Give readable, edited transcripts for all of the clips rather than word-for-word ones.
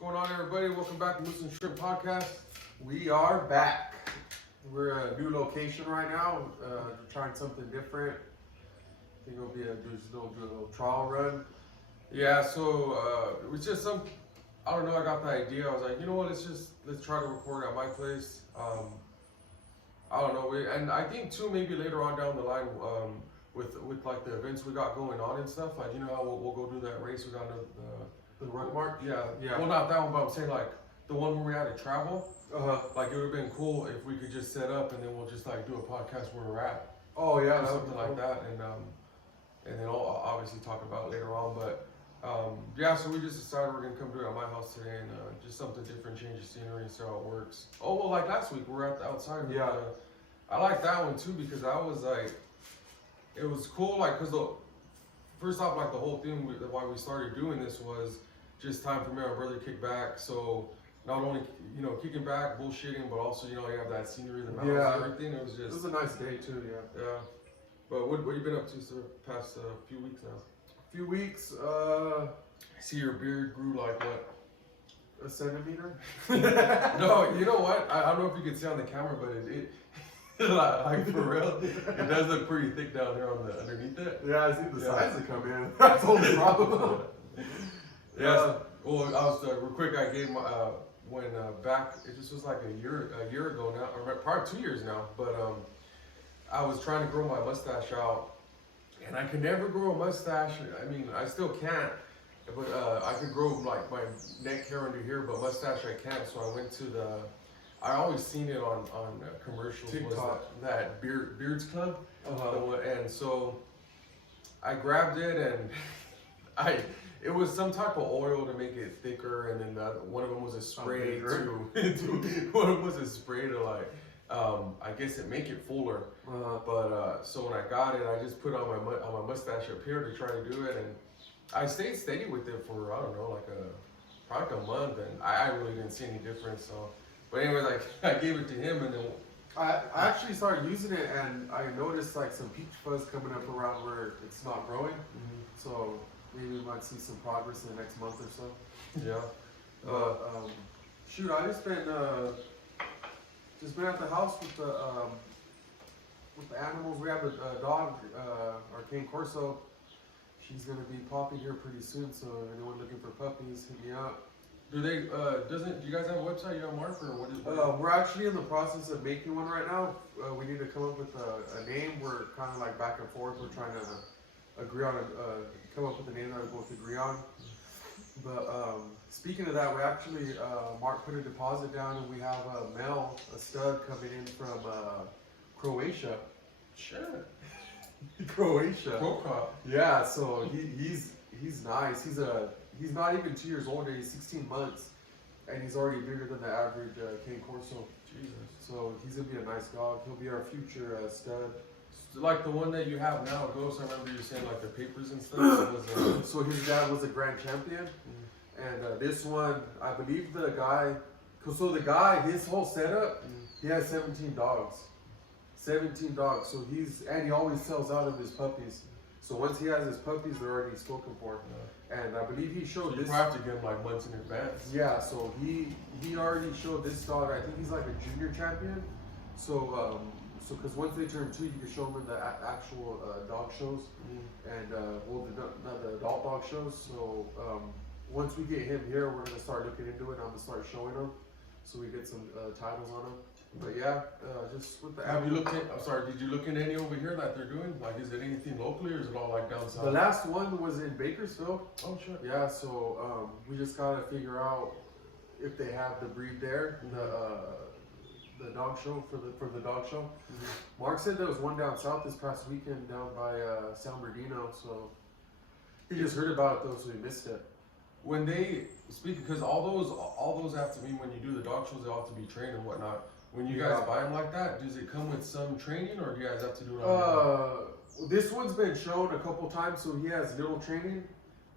going on, everybody? Welcome back to Moose and Shrimp Podcast. We are back. We're at a new location right now, trying something different. I think it'll be do a little trial run. Yeah, so it was just I don't know, I got the idea. I was like, you know what, let's try to record at my place. I don't know, and I think too, maybe later on down the line, with like the events we got going on and stuff, like, you know how we'll go do that race, we got the Rug Mark? Yeah. Well, not that one, but I'm saying like the one where we had to travel. Like it would have been cool if we could just set up and then we'll just like do a podcast where we're at. Oh yeah, something like that, and then I'll obviously talk about it later on. But yeah, so we just decided we're gonna come do it at my house today and just something different, change the scenery, see how it works. Oh well, like last week we were at the outside. Yeah. I like that one too because that was like, it was cool, like because first off, like the whole thing why we started doing this was just time for me and my brother to kick back. So not only, you know, kicking back, bullshitting, but also, you know, you have that scenery, the mountains, everything. It was a nice day too, yeah. But what you been up to the past few weeks now? Few weeks. I see your beard grew like what? A centimeter? No, you know what? I don't know if you can see on the camera, but it like for real, it does look pretty thick down here underneath it. Yeah, I see the size that come in. That's the only problem. Yeah. Well, I was real quick. I gave my when back. This was like a year ago now, or probably 2 years now. But I was trying to grow my mustache out, and I could never grow a mustache. I mean, I still can't. But I could grow like my neck hair under here, but mustache I can't. So I went to I always seen it on commercials. TikTok. Was that Beards Club, and so I grabbed it and it was some type of oil to make it thicker, and then one of them was a spray one of them was a spray to like I guess it make it fuller. But so when I got it, I just put on my mustache up here to try to do it, and I stayed steady with it for I don't know probably like a month, and I really didn't see any difference. So, but anyway, like I gave it to him, and then I actually started using it, and I noticed like some peach fuzz coming up around where it's not growing. So maybe we might see some progress in the next month or so. Yeah. Shoot, I just been at the house with the animals. We have a dog, our Cane Corso. She's gonna be popping here pretty soon. So anyone looking for puppies, hit me up. Do they? Do you guys have a website? You have Mark, or what is? We're actually in the process of making one right now. We need to come up with a name. We're kind of like back and forth. We're trying to agree on come up with a name that we both agree on. But speaking of that, we actually Mark put a deposit down, and we have a stud coming in from Croatia. Sure. Croatia. Yeah. So he's nice. He's not even 2 years older. He's 16 months, and he's already bigger than the average Cane Corso. Jesus. So he's gonna be a nice dog. He'll be our future stud. Like the one that you have now, Gocho. I remember you saying like the papers and stuff. So his dad was a grand champion, and this one, I believe the guy. So the guy, his whole setup, he has 17 dogs. 17 dogs. So he always sells out of his puppies. So once he has his puppies, they're already spoken for. And I believe he showed this. You have to get him like months in advance. Yeah. So he already showed this dog. I think he's like a junior champion. So because once they turn 2, you can show them in the actual dog shows, and the adult dog shows. So once we get him here, we're gonna start looking into it. I'm gonna start showing him, so we get some titles on him. But yeah, just with the. Have you looked at? I'm sorry. Did you look into any over here that they're doing? Like, is it anything locally, or is it all like down south? The last one was in Bakersfield. Oh sure. Yeah. So we just gotta figure out if they have the breed there. The dog show for the dog show. Mark said there was one down south this past weekend down by San Bernardino. So he just heard about it though, so he missed it. When they speak, because all those have to be, when you do the dog shows, they all have to be trained and whatnot. When you guys buy them like that, does it come with some training, or do you guys have to do it on your own? This one's been shown a couple times, so he has little training.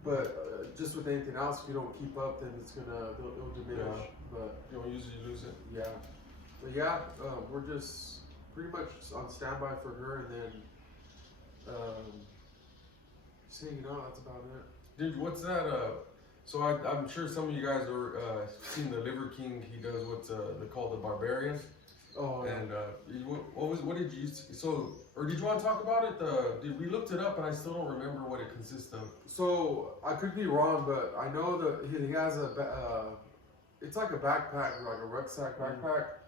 But just with anything else, if you don't keep up, then it'll diminish. Yeah. But you don't usually lose it. Yeah. But yeah, we're just pretty much on standby for her, and then just hanging out. That's about it. Dude, what's that? So I'm sure some of you guys are seen the Liver King. He does what's they call the Barbarian. Oh. And what did you or did you want to talk about it? We looked it up and I still don't remember what it consists of. So I could be wrong, but I know that he has it's like a backpack, like a rucksack backpack,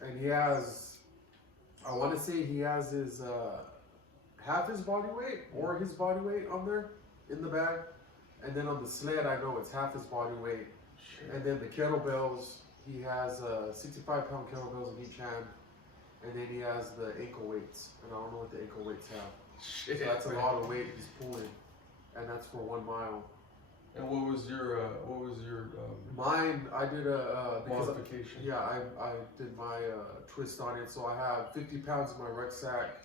and he has, I want to say he has his half his body weight or his body weight on there in the bag, and then on the sled I know it's half his body weight, and then the kettlebells. He has 65-pound kettlebells in each hand, and then he has the ankle weights, and I don't know what the ankle weights have. Shit, so that's a lot of weight he's pulling, and that's for 1 mile. And what was your mine? I did a modification. Yeah, I did my twist on it. So I have 50 pounds in my rucksack,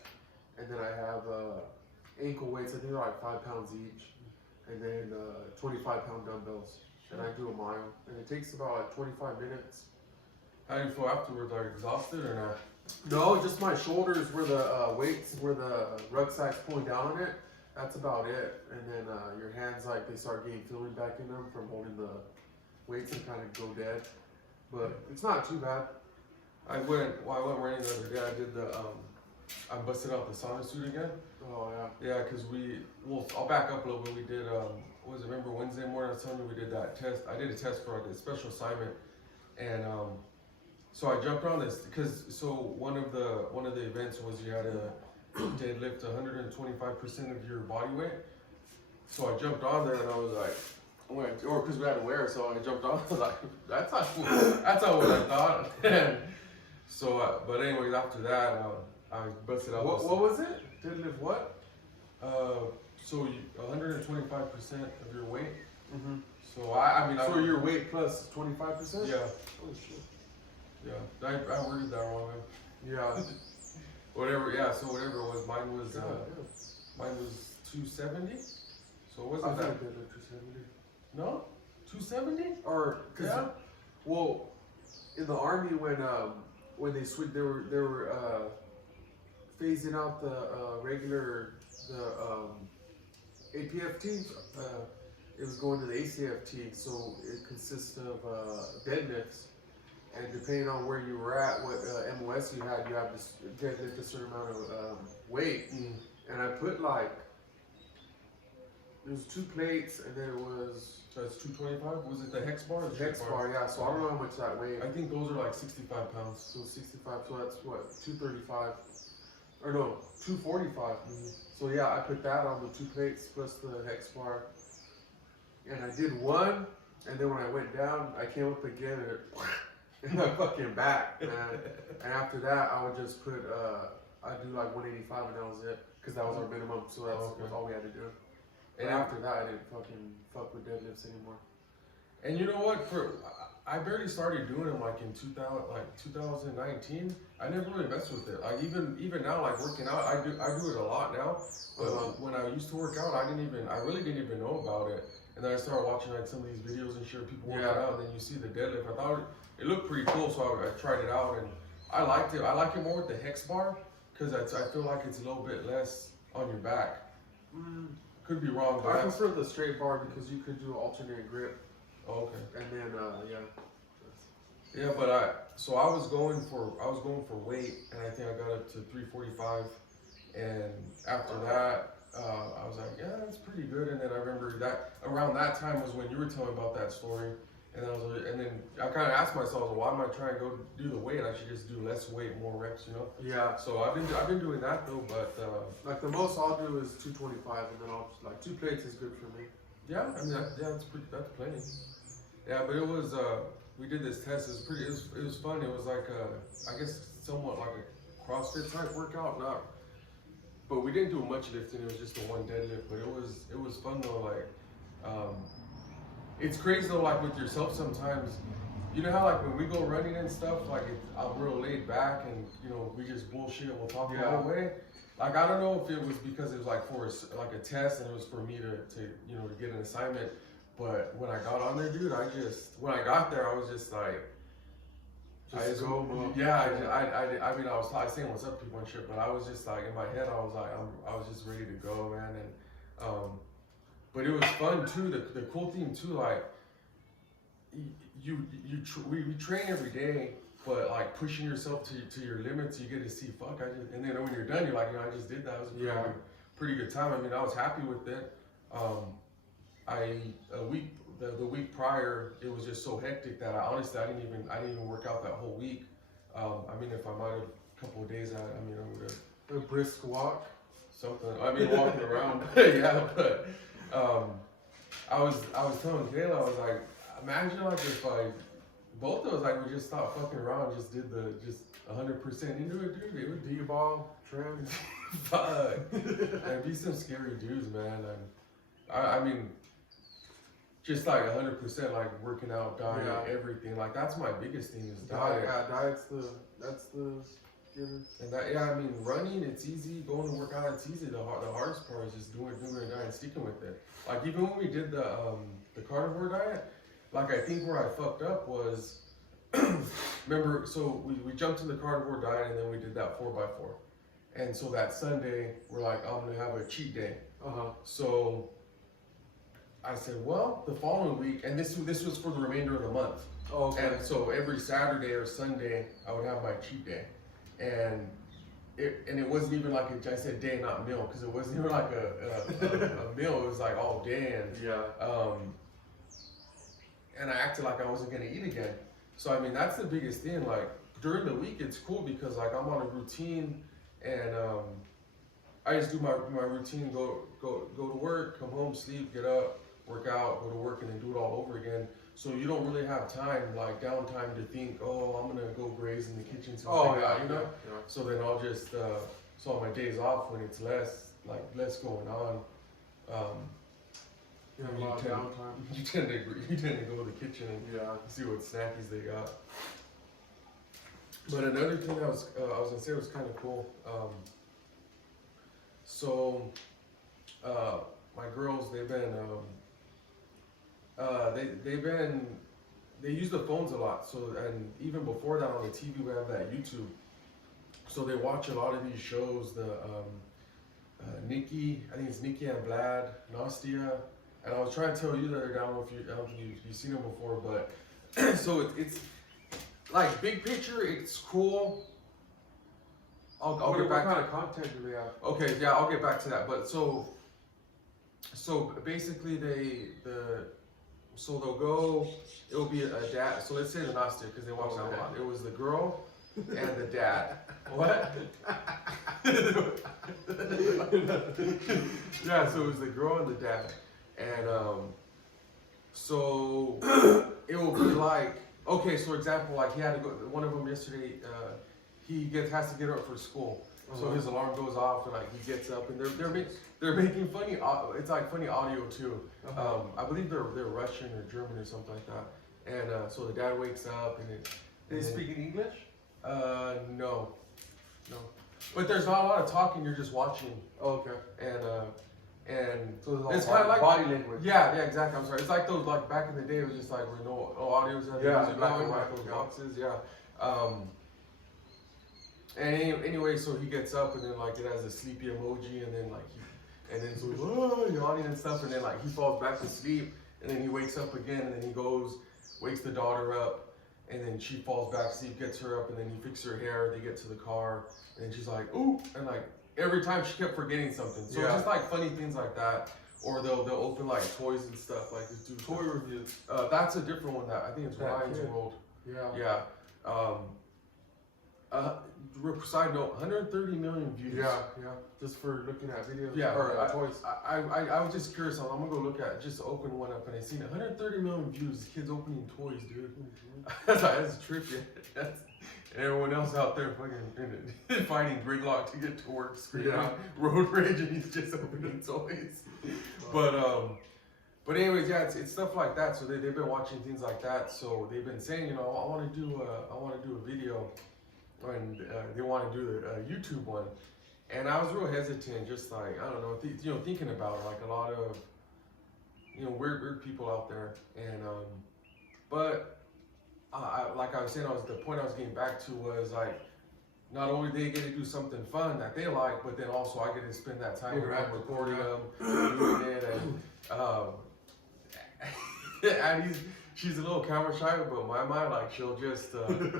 and then I have ankle weights. I think they're like 5 pounds each, and then 25-pound dumbbells. And I do a mile, and it takes about like 25 minutes. How do you feel afterwards? Are you exhausted or not? No, just my shoulders where the weights, where the rucksack's pulling down on it. That's about it. And then your hands, like they start getting feeling back in them from holding the weights and kind of go dead. But it's not too bad. I went running the other day. I did I busted out the sauna suit again. Oh yeah. Yeah, because I'll back up a little bit. We did remember Wednesday morning I was telling you we did that test. I did a test for a special assignment, and so I jumped on this because one of the events was you had to deadlift 125% of your body weight. So I jumped on there and I was like, or because we had to wear it, so I jumped on. I was like, that's not what I thought. So, but anyways, after that, I busted out. What was it? Deadlift what? So 125% of your weight. Mm-hmm. So I mean. So your weight plus 25%? Yeah. Oh shit. Yeah, I worded that wrong. Man. Yeah. Whatever. Yeah. So whatever it was, mine was 270. So it wasn't that. I did 270. No, 270. Or yeah. Well, in the army when they switched, they were phasing out the regular APF teams. It was going to the ACF team, so it consists of deadlifts, and depending on where you were at, what MOS you had to deadlift a certain amount of weight. And I put it was 2 plates, and then it was. So it's 225. Was it the hex bar? Or Hex bar, yeah. So I don't know how much that weighed. I think those are like 65 pounds. So 65. So that's what 235, or no, 245. So yeah, I put that on the 2 plates plus the hex bar, and I did one, and then when I went down, I came up again, and in my fucking back, man. And after that, I would just put I'd do like 185, and that was it, because that was our minimum. So that's all we had to do. And after that, I didn't fuck with deadlifts anymore. And you know what? I barely started doing them like in 2019. I never really messed with it. Like even now, like working out, I do it a lot now. But when I used to work out, I really didn't even know about it. And then I started watching like some of these videos and shit, people working out. And then you see the deadlift. I thought it looked pretty cool, so I tried it out and I liked it. I like it more with the hex bar because I feel like it's a little bit less on your back. Could be wrong, but I prefer the straight bar because you could do alternate grip. Oh, okay. And then yeah, but I was going for weight, and I think I got up to 345, and after that I was like, yeah, that's pretty good. And then I remember that around that time was when you were telling me about that story, and then I kind of asked myself, well, why am I trying to go do the weight? I should just do less weight, more reps, you know? Yeah. So I've been doing that though, but like the most I'll do is 225, and then I'll just, like 2 plates is good for me. Yeah, I mean that's plenty. Yeah, but it was we did this test. It was fun. It was like I guess somewhat like a CrossFit type workout, but we didn't do much lifting. It was just the one deadlift, but it was fun though. Like it's crazy though. Like with yourself sometimes, you know how like when we go running and stuff, like I'm real laid back and you know we just bullshit. We'll talk all the way. Like I don't know if it was because it was like for like a test and it was for me to you know to get an assignment. But when I got on there, dude, when I got there, I was just like, I mean, I was saying what's up to people and shit, but I was just like, in my head, I was just ready to go, man. And but it was fun too. The cool thing too, like we train every day, but like pushing yourself to your limits, you get to see fuck. And then when you're done, you're like, I just did that. It was a pretty good time. I mean, I was happy with it. The week prior, it was just so hectic that I didn't even work out that whole week. I mean, if I might have a couple of days, I would have A brisk walk. something. I mean, walking around. Yeah, but I was telling Kayla, I was like, imagine like if like both of us like we just stopped fucking around, and just did just 100% into it, dude. It would be D-ball, trim. fuck. There'd be some scary dudes, man. And I mean, just like 100%, like working out, diet, everything. Like that's my biggest thing is diet. Diet's that's the. And that, I mean, running, it's easy. Going to work out, it's easy. The hardest part is just doing it and sticking with it. Like even when we did the carnivore diet, like I think where I fucked up was, remember, so we jumped to the carnivore diet and then we did that 4x4. And so that Sunday, we're like, I'm gonna have a cheat day. So I said, well, the following week, and this was for the remainder of the month. Oh, okay. And so every Saturday or Sunday, I would have my cheat day. And it wasn't even like I said day, not meal, because it wasn't even like a meal. It was like all day, and I acted like I wasn't gonna eat again. So I mean, that's the biggest thing. Like during the week, it's cool because like I'm on a routine, and I just do my routine. Go to work, come home, sleep, get up, work out, go to work, and then do it all over again. So you don't really have time, like downtime, to think, oh, I'm gonna go graze in the kitchen. So then I'll just, so on my days off when it's less going on, you have a lot of downtime. You tend to go to the kitchen and see what snackies they got. But another thing I was gonna say was kind of cool. So my girls, they use the phones a lot. So, and even before that on the TV, we have that YouTube. So they watch a lot of these shows, Nikki, I think it's Nikki and Vlad, Nastia. And I was trying to tell you the other day, I don't know if you've seen them before, but so it's like big picture, it's cool. I'll get back. What kind of content do they have? Okay, yeah, I'll get back to that. But so basically they'll go, it'll be a dad. So let's say the Nastia, because they watch that a lot. It was the girl and the dad. What? Yeah, so it was the girl and the dad. And so it will be like, okay, so example, like he had to go, one of them yesterday, he has to get up for school. So his alarm goes off and like he gets up and they're making funny, it's like funny audio too. I believe they're Russian or German or something like that. And so the dad wakes up and They speak in English? No. But there's not a lot of talking, you're just watching. Oh, okay. And so it's kind of like body language. Yeah, exactly. I'm sorry. It's like those, like back in the day, it was just like where no audio, black and white, those boxes, and anyway, so he gets up and then like it has a sleepy emoji and then like so he's yawning and stuff and then like he falls back to sleep and then he wakes up again and then he goes, wakes the daughter up and then she falls back to sleep, gets her up and then he fixes her hair, they get to the car and then she's like, ooh, and like every time she kept forgetting something. So it's just like funny things like that. Or they'll open like toys and stuff, like this dude. Toy reviews. That's a different one. That I think it's Ryan's World. Yeah. Side note: 130 million views. Yeah. Just for looking at videos. Yeah. Or toys. I was just curious. I'm gonna go look at just open one up and I seen 130 million views. Kids opening toys, dude. That's trippy. And everyone else out there fucking fighting gridlock to get to work, screaming road rage, and he's just opening toys. But anyways, yeah, it's stuff like that. So they've been watching things like that. So they've been saying, I want to do a video, and they want to do a YouTube one. And I was real hesitant, just like I don't know, thinking about it, like a lot of weird people out there, and but. Like I was saying, the point I was getting back to was like, not only they get to do something fun that they like, but then also I get to spend that time with them, recording them, doing it, and she's a little camera shy, but my mind, like, she'll just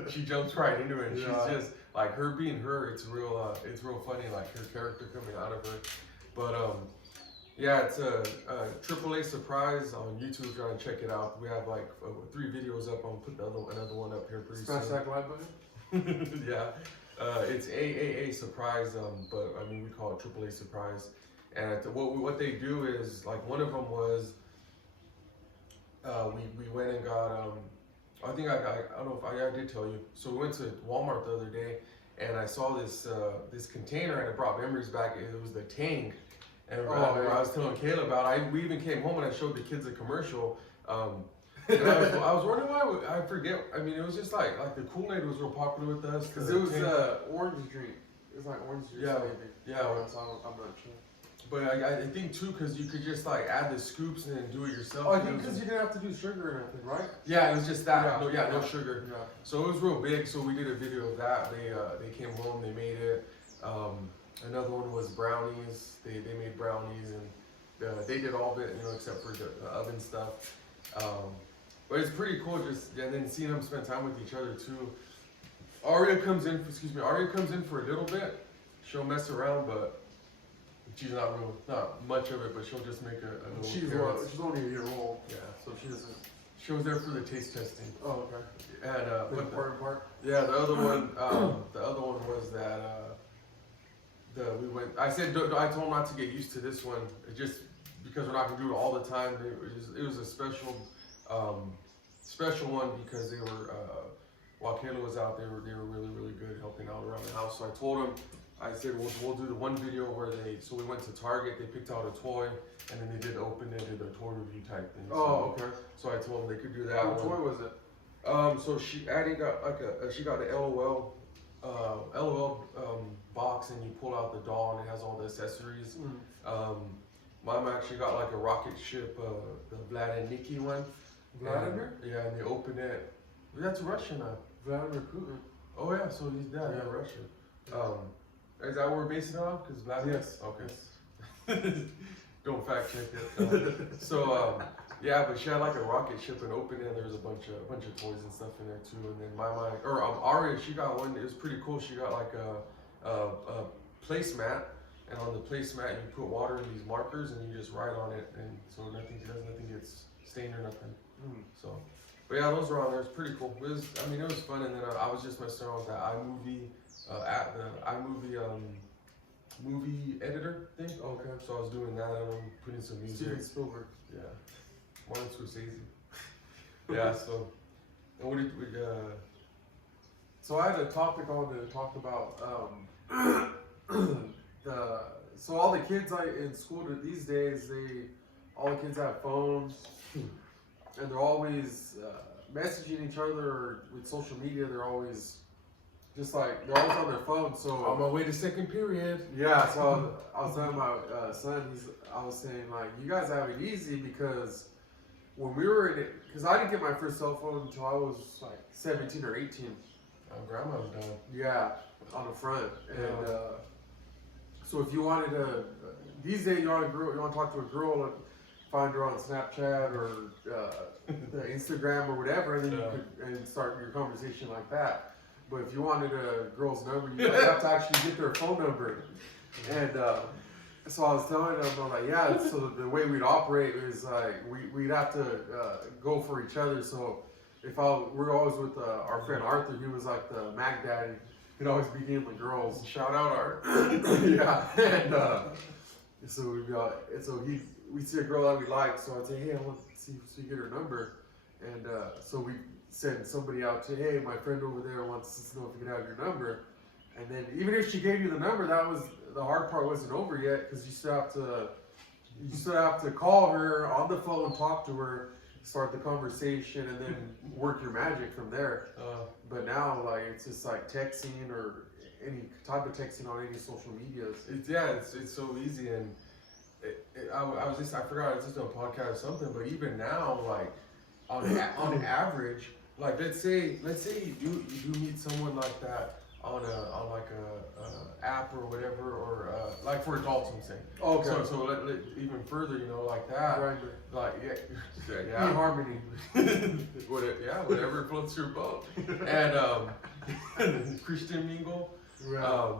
she jumps right into it. And she's just like, her being her. It's real funny, like her character coming out of her. But yeah, it's a AAA surprise on YouTube. If you want to check it out, we have like 3 videos up. I'm gonna put another one up here pretty soon. Smash that like button. Yeah, it's AAA surprise, but I mean we call it AAA surprise. And what they do is, like, one of them was we went and got I think I don't know if I did tell you. So we went to Walmart the other day, and I saw this this container, and it brought memories back. It was the Tang. And I was telling Kayla about it. We even came home and I showed the kids a commercial. And I was wondering why, I forget. I mean, it was just like the Kool-Aid was real popular with us. Because it was orange drink. It's like orange juice. Yeah, maybe. yeah. So I'm not sure. But I think too, because you could just like add the scoops and then do it yourself. Oh, I think because you didn't have to do sugar or anything, right? Yeah, it was just that. Yeah, no sugar. Yeah. So it was real big. So we did a video of that. They came home, they made it. Another one was brownies. They made brownies, and they did all of it, except for the oven stuff. But it's pretty cool, and then seeing them spend time with each other too. Aria comes in for a little bit. She'll mess around, but she's not much of it. But she'll just make a little. She's only a year old. Yeah, so she doesn't. She was there for the taste testing. Oh, okay. And the important part. Yeah, the other one was that. We went. I said I told him not to get used to this one, just because we're not gonna do it all the time. It was a special one because they were while Kayla was out, they were really good helping out around the house. So I told him, I said we'll do the one video where so we went to Target, they picked out a toy, and then they did a toy review type thing. Oh, okay. So I told them they could do that. What toy was it? So Addie got she got the LOL box, and you pull out the doll and it has all the accessories. Mom actually got like a rocket ship, the Vlad and Nikki one. Vladimir? Yeah, and they open it. That's Russian. Vladimir Putin. Oh yeah, so he's dead. Yeah, Russian. Is that what we're basing it on? Because Vladimir. Yes. Okay. Don't fact check it. Yeah, but she had like a rocket ship and opened it, and there was a bunch of toys and stuff in there too. And then Aria, she got one. It was pretty cool. She got like a placemat, and on the placemat you put water in these markers, and you just write on it, and so nothing gets stained or nothing. So, but yeah, those were on there. It's pretty cool. It was fun. And then I was just messing around with that iMovie movie editor thing. Okay. So I was doing that, and I'm putting some music. Steven Spielberg. Yeah. Martin Scorsese. Yeah, so what did we So I had a topic I wanted to talk about. So all the kids in school these days, all the kids have phones, and they're always messaging each other, or with social media. They're always they're always on their phone. So on my way to second period. Yeah, so I was telling my son, I was saying, like, you guys have it easy because when we were in it, because I didn't get my first cell phone until I was like 17 or 18. Grandma was done. Yeah, on the front. And so if you wanted to, these days you want to talk to a girl, and find her on Snapchat or Instagram or whatever, and then you could and start your conversation like that. But if you wanted a girl's number, you have to actually get their phone number. And so I was telling them, I'm like, yeah. So the way we'd operate is like we'd have to go for each other. So we're always with our friend Arthur. He was like the Mac Daddy. He'd always be getting the girls. Shout out Art. Yeah. And so we see a girl that we like. So I'd say, hey, I want to see if we get her number. And so we send somebody out to, hey, my friend over there wants to know if you can have your number. And then even if she gave you the number, the hard part wasn't over yet, because you still have to call her on the phone, talk to her, start the conversation, and then work your magic from there. But now, like, it's just like texting or any type of texting on any social medias. It's so easy. And I forgot I was just on a podcast or something, but even now, like, on average, like let's say you do meet someone like that on like a app or whatever, or like for adults, I'm saying. Okay. So even further, you know, like that. Right. Like yeah. Harmony. Whatever floats your boat. And Christian mingle. Right.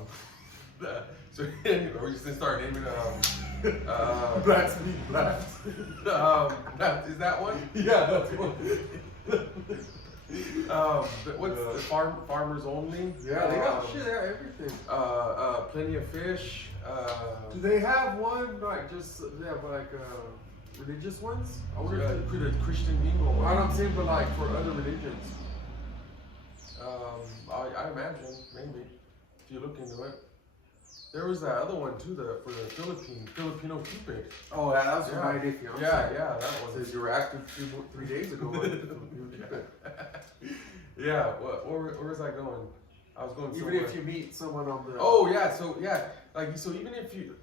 So anyway, we're just gonna start naming Blacks meet blacks. is that one? Yeah, that's one. What's the farmers only? Yeah, they got shit, they got everything. Plenty of fish. Do they have one like just they have like religious ones? I wonder if The Christian mingle one. I don't think, but like for other religions. I imagine maybe if you look into it. There was that other one too, for the Filipino Cupid. Oh, yeah, that was from My Day Fiance. Yeah, that one. Says you were active 3 days ago. Yeah, where was I going? I was going somewhere. Even if you meet someone on the. Oh yeah, so even if you,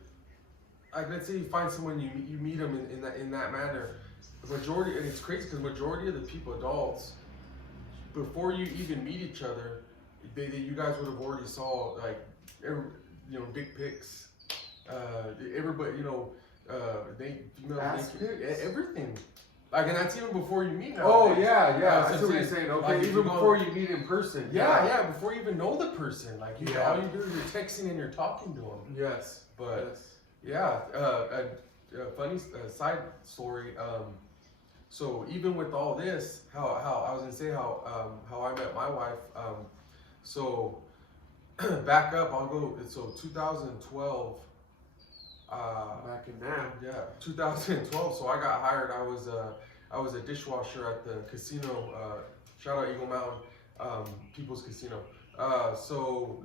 like, let's say you find someone, you meet them in that manner, the majority, and it's crazy because majority of the people, adults, before you even meet each other, you guys would have already saw like dick pics, everybody, everything. Like, and that's even before you meet. Oh yeah. So I see what you're saying. Okay, like, even before you meet in person. Yeah, before you even know the person. Like, all you do is you're texting and you're talking to them. Yes. But yeah, a funny side story. So even with all this, how I was gonna say how I met my wife. So back up, I'll go. So 2012. Back in now. Yeah, 2012. So I got hired. I was a dishwasher at the casino. Shout out Eagle Mountain, People's Casino. So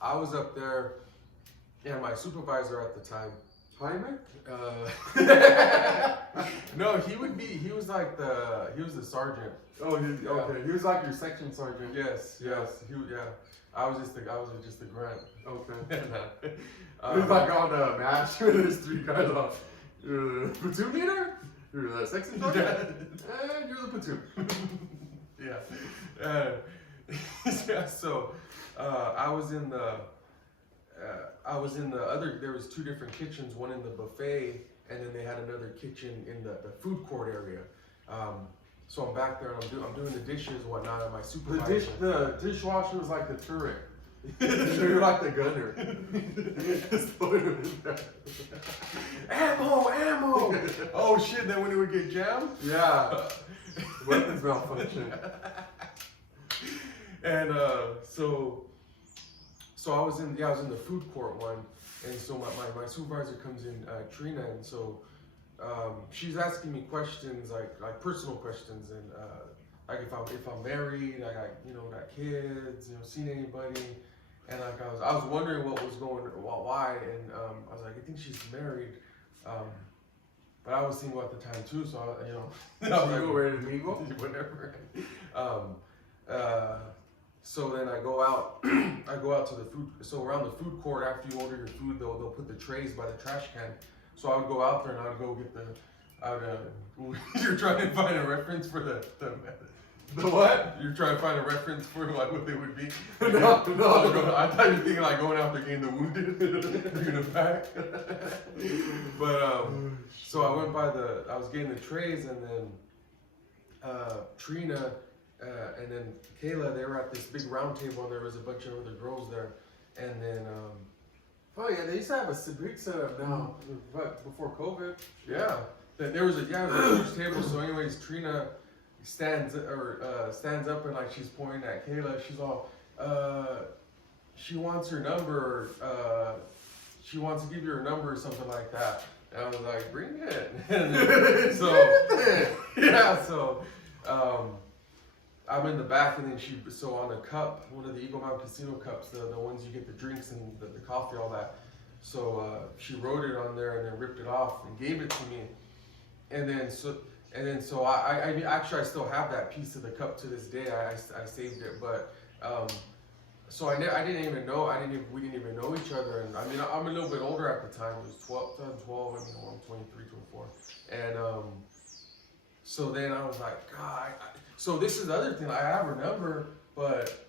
I was up there, and my supervisor at the time. Hyman? No, he was the sergeant. Oh, okay. He was like your section sergeant. Yes. I was just the grunt. Okay. He was like on a match with his 3 guys on. You're the platoon leader? You're the section sergeant? And you're the platoon. So I was in the other. There was 2 different kitchens, one in the buffet, and then they had another kitchen in the food court area. So I'm back there and I'm doing the dishes and whatnot, and my supervisor. The dishwasher was like the turret. You're like the gunner. Just put him in there. Ammo! Oh shit! Then when it would get jammed. Yeah. Weapons malfunction. And so I was in the food court one, and so my supervisor comes in, Trina, and so she's asking me questions like personal questions, and like if I'm married, I got kids, seen anybody, and like I was wondering what was why, and I was like, I think she's married, but I was single at the time too, so I was like, ready to mingle, whatever. So then I go out to the food. So around the food court, after you order your food, they'll put the trays by the trash can. So I would go out there and I would go get you're trying to find a reference for the what? You're trying to find a reference for like what they would be. No. I thought you were thinking like going out there getting the wounded, bringing it back. But so I was getting the trays, and then Trina. And then Kayla, they were at this big round table, and there was a bunch of other girls there. And then, oh yeah, they used to have a big setup now, but before COVID. Yeah, there was a huge table. So, anyways, Trina stands up and like she's pointing at Kayla. She's all, she wants her number. She wants to give you her number or something like that. And I was like, bring it. And then, so I'm in the back, and then so on a cup, one of the Eagle Mountain Casino cups, the ones you get the drinks and the coffee, all that. So she wrote it on there and then ripped it off and gave it to me. And then so I actually I still have that piece of the cup to this day. I saved it, but so we didn't even know each other. And I mean, I'm a little bit older at the time. It was 2012. I mean, I'm 23, 24, and So then I was like, God. So this is the other thing. I have her number, but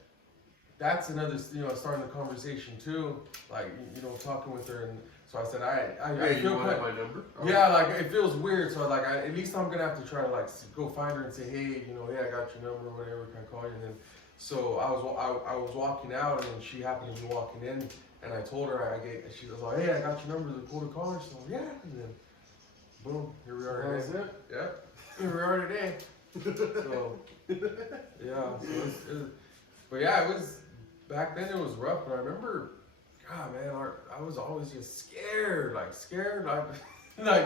that's another, starting the conversation too. Like, talking with her, and so I said, I you feel wanted quite, my number? yeah, like it feels weird. So like, at least I'm gonna have to try to like go find her and say, hey, hey, I got your number, whatever. Can I call you? And then, so I was walking out, and then she happened to be walking in, and I told her she was like, hey, I got your number. Is it cool to call her? So yeah, and then boom, here we are. That was it? Yeah, here we are today. So yeah, but yeah, it was back then. It was rough, but I remember, God, man, I was always just scared, like I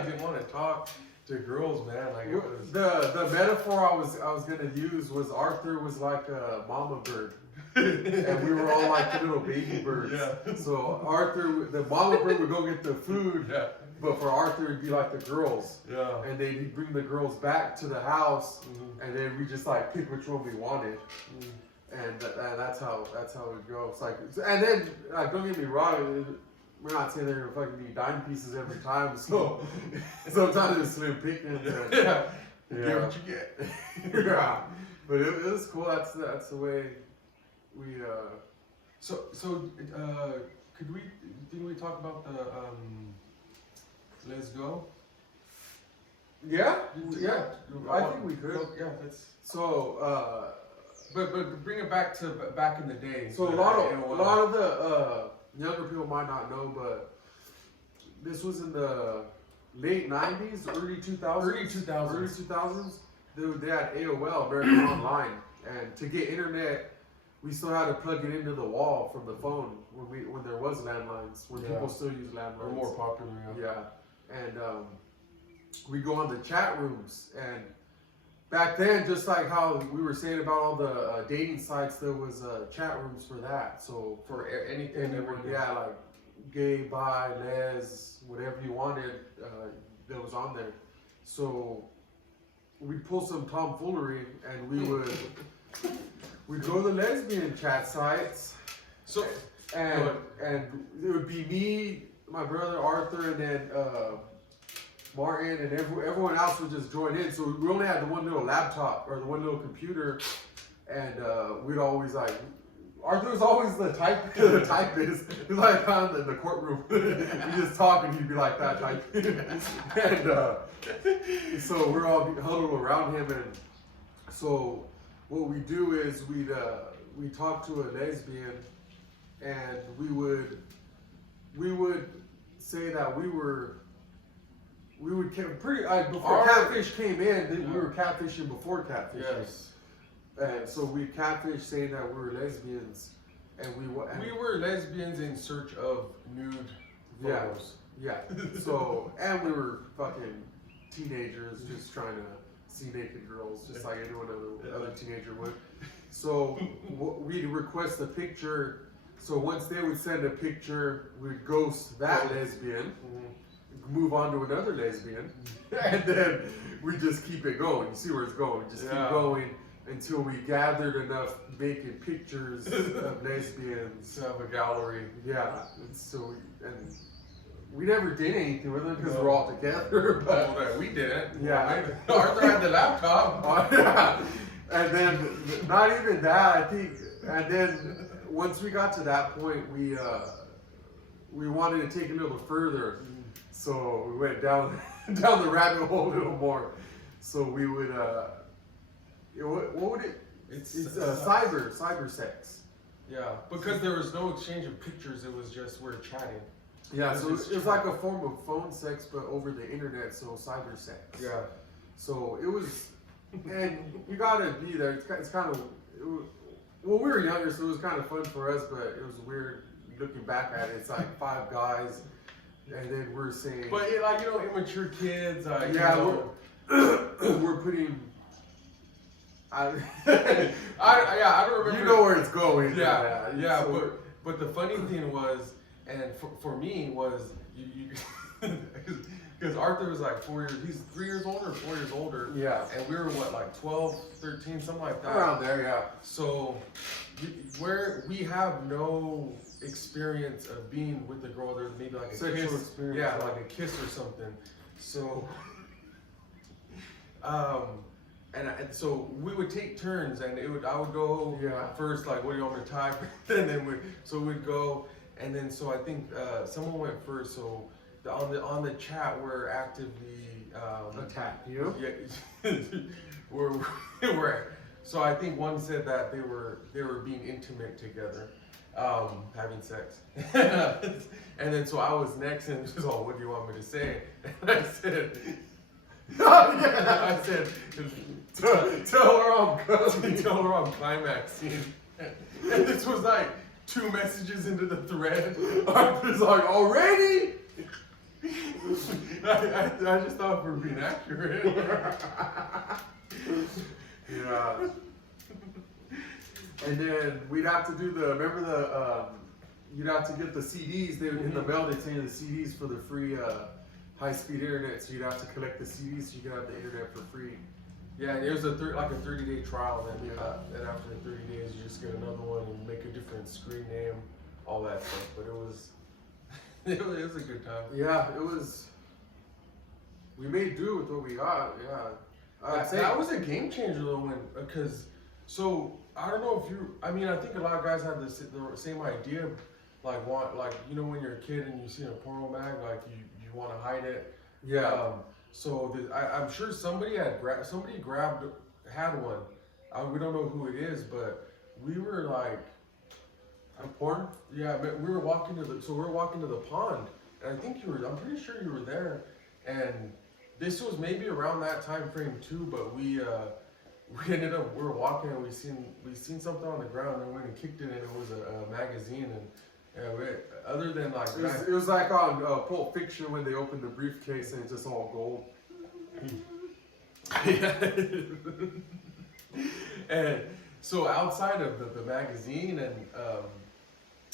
didn't want to talk to girls, man. Like it was, the metaphor I was gonna use was Arthur was like a mama bird, and we were all like the little baby birds. Yeah. So Arthur, the mama bird would go get the food, yeah, but for Arthur it'd be like the girls, yeah. and then he'd bring the girls back to the house, and then we just like pick which one we wanted. And that's how it goes. Like, and then don't get me wrong, we're not saying they're gonna fucking be dime pieces every time. So sometimes it's slim pickings. Yeah. Yeah. Get what you get. Yeah, but it was cool. That's the way we. So didn't we talk about the Let's Go? Yeah, Yeah. I think we could. Yeah, that's. So. But bring it back to back in the day. So a lot of the younger people might not know, but this was in the late '90s, early 2000s. Early 2000s. They had AOL, American Online, and to get internet, we still had to plug it into the wall from the phone when there was landlines, when people still use landlines. They're more popular. Yeah, and we go on the chat rooms, and back then, just like how we were saying about all the dating sites, there was chat rooms for that. So for anything, yeah, like gay, bi, les, whatever you wanted, that was on there. So we'd pull some tomfoolery, and we'd go to the lesbian chat sites. So and it would be me, my brother Arthur, and then Martin, and everyone else would just join in. So we only had the one little laptop or the one little computer, and we'd always like. Arthur was always the typist. He's like found in the courtroom. We just talk, and he'd be like that type. And so we're all huddled around him, and so what we do is we talk to a lesbian, and we would say that we would before catfish came in. We were catfishing before catfish. Yes. And so we catfished saying that we were lesbians, and we were lesbians in search of nude photos. Yeah. So and we were fucking teenagers just trying to see naked girls, just like anyone other teenager would. So we'd request a picture. So once they would send a picture, we'd ghost that lesbian. Move on to another lesbian, and then we just keep it going. You see where it's going? Just keep going until we gathered enough naked pictures of lesbians to have a gallery. Yeah, and so we never did anything with them because we're all together. But we didn't. Yeah, Arthur had the laptop. And then not even that, I think. And then once we got to that point, we wanted to take it a little further. So we went down the rabbit hole a little more. So we would, what would it? It's cyber sex. Yeah, because there was no exchange of pictures. It was just we're chatting. Yeah, so it was like a form of phone sex, but over the internet. So cyber sex. Yeah. So it was, and you gotta be there. It's kind of, well, we were younger, so it was kind of fun for us, but it was weird looking back at it. It's like 5 guys. And then we're saying, but immature kids. We're putting. I don't remember. You know where it's going. Yeah. But the funny thing was, and for me was because Arthur was like 4 years. He's 3 years older, or 4 years older. Yeah. And we were what, like 12, 13, something like that. Around there, yeah. So we have no experience of being with the girl. There's maybe like a sexual kiss. Experience. Yeah, like a kiss or something. So And so we would take turns, and I would go first, like, what do you want me to type? And then we'd go, and then so I think someone went first. So on the chat, we're actively attack you. Yeah, we're so I think one said that they were being intimate together, having sex, and then so I was next, and she was all, "What do you want me to say?" And I said. I said, tell her I'm climaxing. And this was like 2 messages into the thread. Arthur's like, already? I just thought we were being accurate. Yeah. And then we'd have to do you'd have to get the CDs. In the mail, they'd send you the CDs for the free high-speed internet, so you'd have to collect the CDs so you could have the internet for free. Yeah, and it was like a 30-day trial. Then after the 30 days, you just get another one and make a different screen name, all that stuff. But it was a good time. Yeah, it was. We made do with what we got. Yeah, that was a game changer though, because so I don't know if you. I mean, I think a lot of guys have the same idea, like when you're a kid and you see a porno mag, like you want to hide it. Yeah. So I'm sure somebody had had one. We don't know who it is, but we were like, porn. Yeah, but we were walking to the pond, and I think I'm pretty sure you were there, and this was maybe around that time frame too. But we ended up we were walking and we seen something on the ground, and we went and kicked it, and it was a magazine. And other than like it was like on Pulp Fiction when they opened the briefcase and it's just all gold. And so outside of the magazine and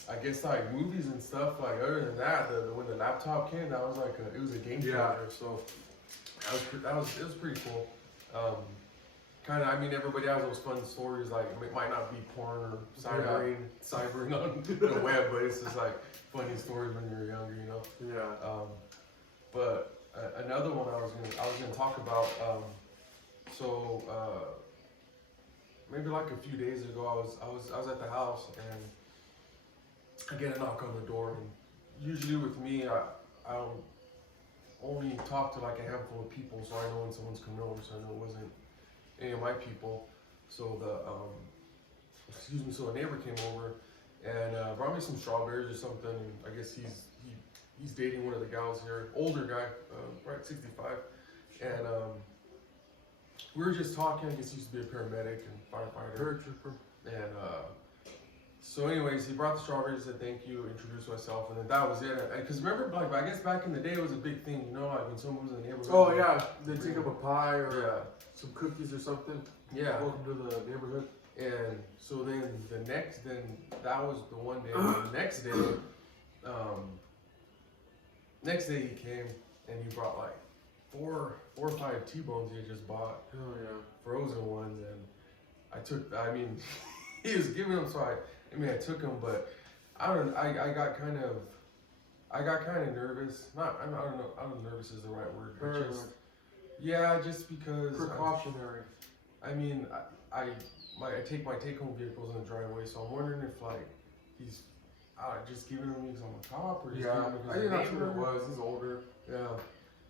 I guess like movies and stuff, like other than that, when the laptop came, that was like it was a game changer. Yeah. So it was pretty cool. Kind of, I mean, everybody has those fun stories, like it might not be porn or cybering on the web, but it's just like funny stories when you're younger, you know. Yeah. But another one I was gonna talk about. So maybe like a few days ago, I was at the house and I get a knock on the door, and usually with me, I don't only talk to like a handful of people, so I know when someone's coming over, so I know it wasn't any of my people. So so a neighbor came over and brought me some strawberries or something. And I guess he's dating one of the gals here, older guy, right, 65, and we were just talking. I guess he used to be a paramedic and firefighter. Paratrooper. And so anyways, he brought the strawberries, said thank you, introduced myself, and then that was it. Because remember, like, I guess back in the day it was a big thing, you know, like when someone was in the neighborhood. Oh yeah, they take up a pie or some cookies or something. Yeah. Welcome to the neighborhood. And so then that was the one day. The next day he came and he brought like 4 or 5 T-bones he had just bought. Oh yeah. Frozen ones, and he was giving them, so I took them, but I got kind of nervous. I don't know nervous is the right word. Just because precautionary. I take my take-home vehicles in the driveway, so I'm wondering if like he's just giving them because I'm a cop, or just giving them because I think that's he's what it was. He's older. Yeah,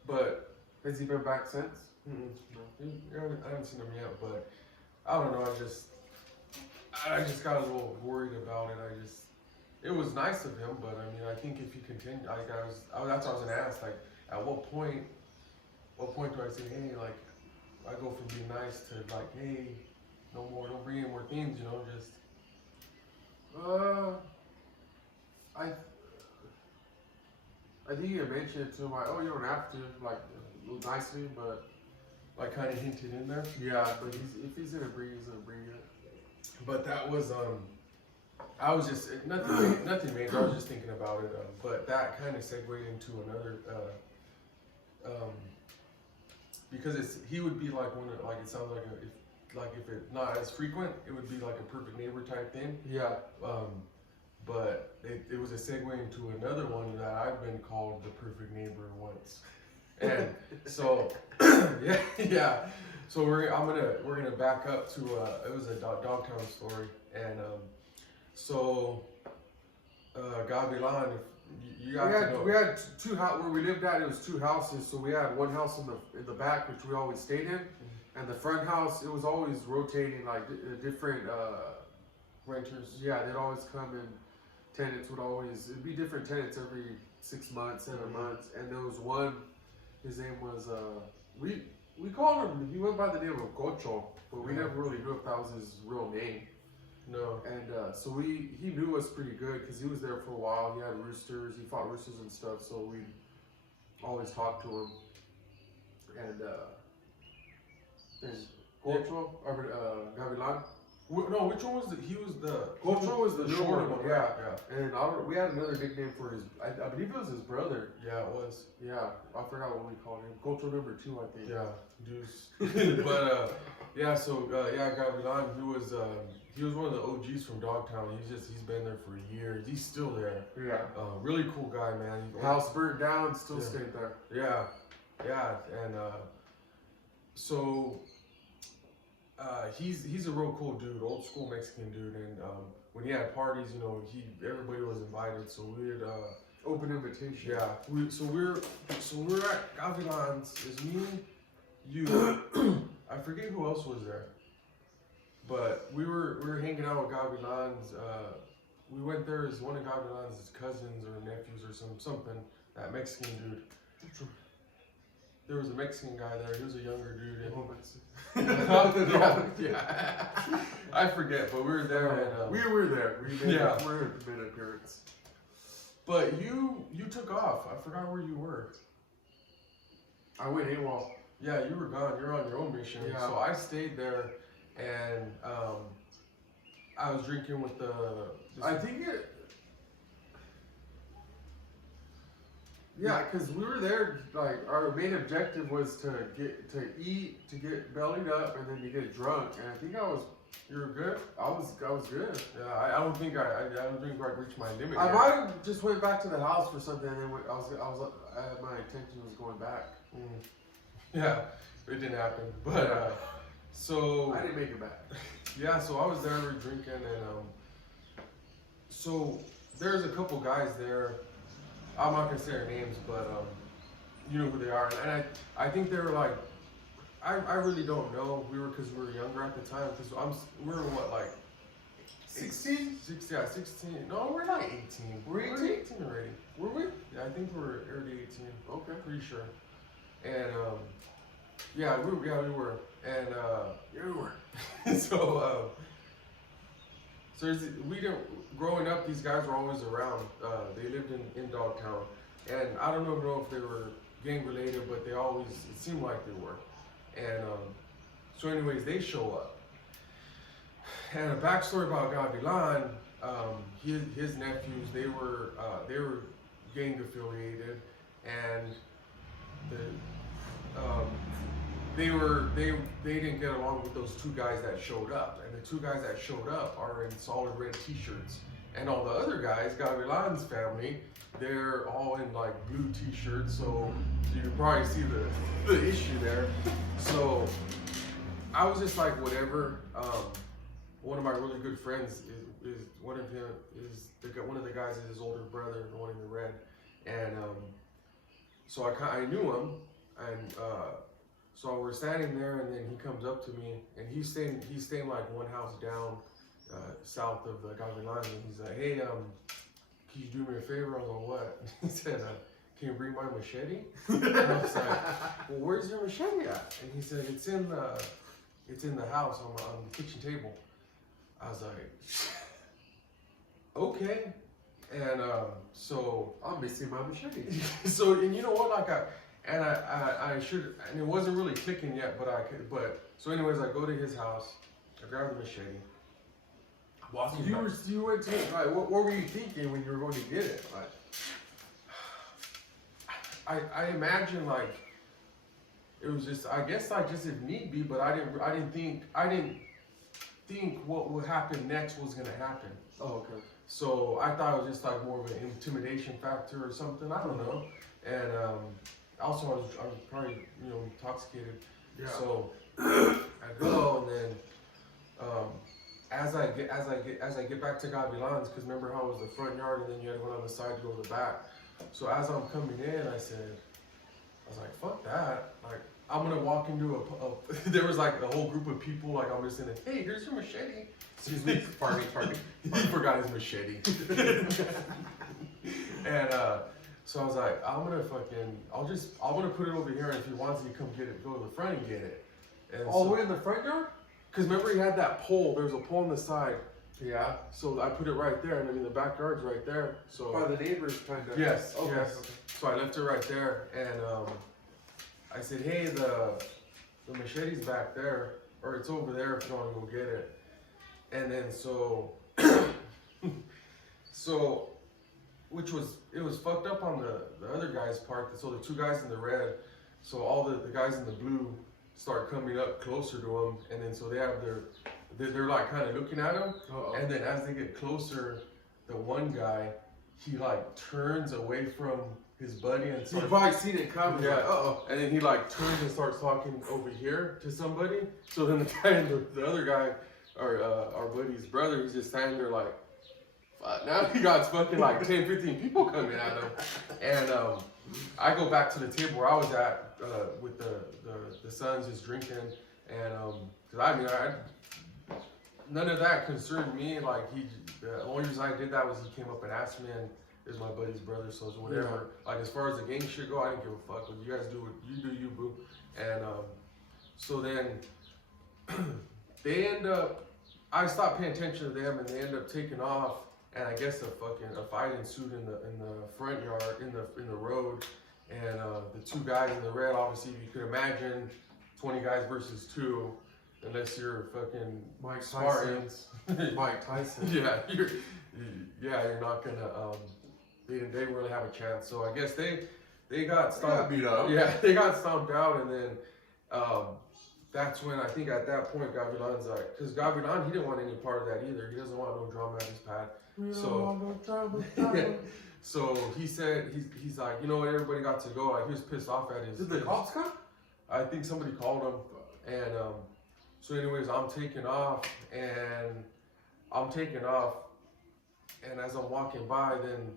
but has he been back since? No. I haven't seen him yet, but I don't know. I just got a little worried about it. It was nice of him, but I think if he continued, that's what I was gonna ask. Like, at what point do I say, hey, like, I go from being nice to like, hey, no more, don't bring in more things, you know, just. I think you mentioned it to him, like, oh, you don't have to, like, nicely, but. Like, kind of hinted in there. Yeah, but if he's gonna bring it. But that was I was just nothing major. I was just thinking about it. But that kind of segued into another. Because he would be like one of, like, it sounds like if it not as frequent, it would be like a perfect neighbor type thing. Yeah. But it was a segue into another one that I've been called the perfect neighbor once. And so, yeah. So we're gonna back up to it was a Dogtown story, and so Gavilan, you got to know. We had two houses where we lived at. It was two houses, so we had one house in the back, which we always stayed in, and the front house it was always rotating, like different Renters. Yeah, they'd always come and tenants would always it'd be different tenants every 6 months, 7 months, and there was one. His name was we called him. He went by the name of Gocho, but we never really knew if that was his real name. No. And so he knew us pretty good because he was there for a while. He had roosters. He fought roosters and stuff. So we always talked to him. And Gocho, Gavilan. No, which one was he was the Gocho was the short one. Yeah. Yeah. And we had another nickname for his. I believe it was his brother. Yeah, it was. Yeah, I forgot what we called him. Gocho number 2, I think. Yeah, Deuce. But yeah, so yeah, Gavilan, he was one of the OGs from Dogtown. He's been there for years. He's still there. Yeah. Really cool guy, man. House burnt down, still stayed there. Yeah, yeah, and so he's a real cool dude, old school Mexican dude, and when he had parties, you know, everybody was invited, so we'd open invitation. Yeah, we're at Gavilan's. It's me, you, I forget who else was there, but we were hanging out with Gavilan's. We went there as one of Gavilan's cousins or nephews or something. That Mexican dude. There was a Mexican guy there. He was a younger dude. Yeah. I forget, but we were there. And, we were there. We made an appearance. But you took off. I forgot where you were. I went AWOL. Yeah, you were gone. You're on your own mission. Yeah. So I stayed there, and I was drinking with the. I think it. Yeah, because we were there. Like our main objective was to eat, to get bellied up, and then to get drunk. And I think you were good. I was good. Yeah, I don't think I reached my limit. I might have just went back to the house for something, and then my intention was going back. Yeah, it didn't happen. But so I didn't make it back. Yeah, so I was there, we were drinking, and so there's a couple guys there. I'm not gonna say their names, but you know who they are, and I think they were like, I really don't know. Because we were younger at the time. Because we were what, like 16? 16. No, we're not 18. We're 18 already. Were we? Yeah, I think we were early 18. Okay, pretty sure. And yeah, we were, and you were. so growing up, these guys were always around. They lived in Dogtown, and I don't know if they were gang related, but it seemed like they were. And so anyways, they show up. And a backstory about Gavilan, his nephews, they were gang affiliated, and they didn't get along with those two guys that showed up. And the two guys that showed up are in solid red t-shirts. And all the other guys, Gavilan's family, they're all in like blue t-shirts, so you can probably see the issue there. So I was just like, whatever. One of my really good friends is one of the guys is his older brother, the one in the red, and so I knew him, and so we're standing there, and then he comes up to me, and he's staying like one house down south of the Gavilan, and he's like, hey, can you do me a favor? I was like, what? He said, can you bring my machete? And I was like, well, where's your machete at? And he said, it's in the house on the kitchen table. I was like, okay. And so I'm missing my machete. So, and you know what, like I should, and it wasn't really clicking yet, but so anyways, I go to his house, I grab the machete. You went to like, what were you thinking when you were going to get it? Like, I imagine like it was just, I guess like just if need be, but I didn't think what would happen next was gonna happen. Oh, okay. So I thought it was just like more of an intimidation factor or something. I don't know. And also I was probably, you know, intoxicated. Yeah. So I go, and then as I get back to Gavilan's, because remember how it was the front yard, and then you had to go on the side to go to the back. So as I'm coming in, I was like, fuck that. Like, I'm gonna walk into a there was like a whole group of people, like I'm just saying, hey, here's your machete. Excuse me, pardon me. He forgot his machete. And so I was like, I'm gonna put it over here, and if he wants it, he come get it, go to the front and get it. And All the way in the front yard? Because remember he had that pole, there was a pole on the side. Yeah. So I put it right there, and I mean the backyard's right there. So By the neighbors kind of. yes, Okay. yes. Okay. So I left it right there, and I said, hey, the machete's back there, or it's over there if you want to go get it. And then so it was fucked up on the other guy's part. So the two guys in the red, so all the guys in the blue start coming up closer to him, and then so they have they're like kind of looking at him. Uh-oh. And then as they get closer, the one guy, he like turns away from his buddy and You've starts, probably seen it coming. yeah, Like, uh-oh. and then he like turns and starts talking over here to somebody. So then the guy, the other guy, our buddy's brother, he's just standing there like, fuck. Now he got fucking like 10, 15 people coming at him. And I go back to the table where I was at with the sons just drinking, and cause I mean none of that concerned me. Like the only reason I did that was he came up and asked me, and is my buddy's brother, so it's whatever. Yeah. Like as far as the gang shit go, I didn't give a fuck. What you guys do, you do you, boo. And so then they end up. I stopped paying attention to them, and they end up taking off. And I guess a fight ensued in the front yard, in the road. And the two guys in the red, obviously, you could imagine 20 guys versus 2, unless you're fucking Mike Spartans. Mike Tyson. Yeah, you're not gonna. They didn't really have a chance. So I guess they got stomped. beat up. Yeah, they got stomped out, and then that's when I think at that point Gavilan's like, because Gavilan, he didn't want any part of that either. He doesn't want no drama at his pad. So he said he's like, you know what, everybody got to go. Like he was pissed off at his. Did the cops come? I think somebody called him, and so anyways, I'm taking off, and as I'm walking by, then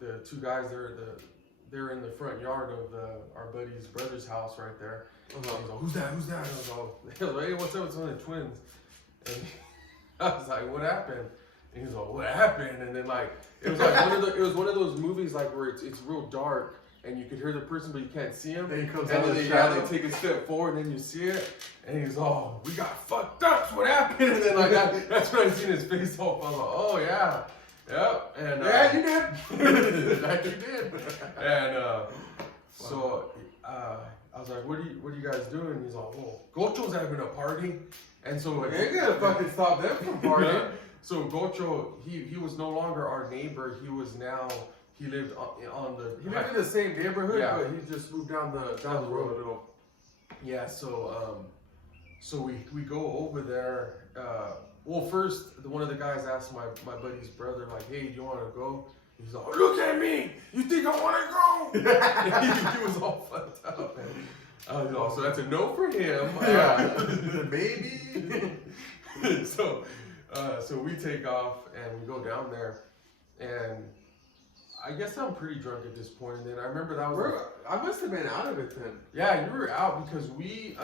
the two guys they're in the front yard of our buddy's brother's house right there. He's like, who's that? Who's that? And I was like, hey, what's up? It's one of the twins. And I was like, what happened? And he's like, what happened? And then like it was like one of those movies like where it's real dark and you can hear the person but you can't see him. Then he comes and out of then the they shadow. take a step forward and then you see it. And he's oh, we got fucked up. That's what happened. And then like that's when I seen his face off. I'm like, oh yeah. Yep. And Yeah, you did. that you did. And so I was like, what are you guys doing? He's like, well, Gocho's having a party. And so You ain't gonna fucking stop them from partying. yeah. So Gocho, he was no longer our neighbor. He lived on the. He lived in the same neighborhood, Yeah. but he just moved down the road a little. Yeah. So we go over there. Well, first one of the guys asked my buddy's brother like, hey, do you want to go? He's like, oh, look at me! You think I want to go? He was all fucked up. And, so that's a no for him. Maybe. So we take off and we go down there, and I guess I'm pretty drunk at this point. And then I remember that was I must have been out of it then. yeah, you were out because we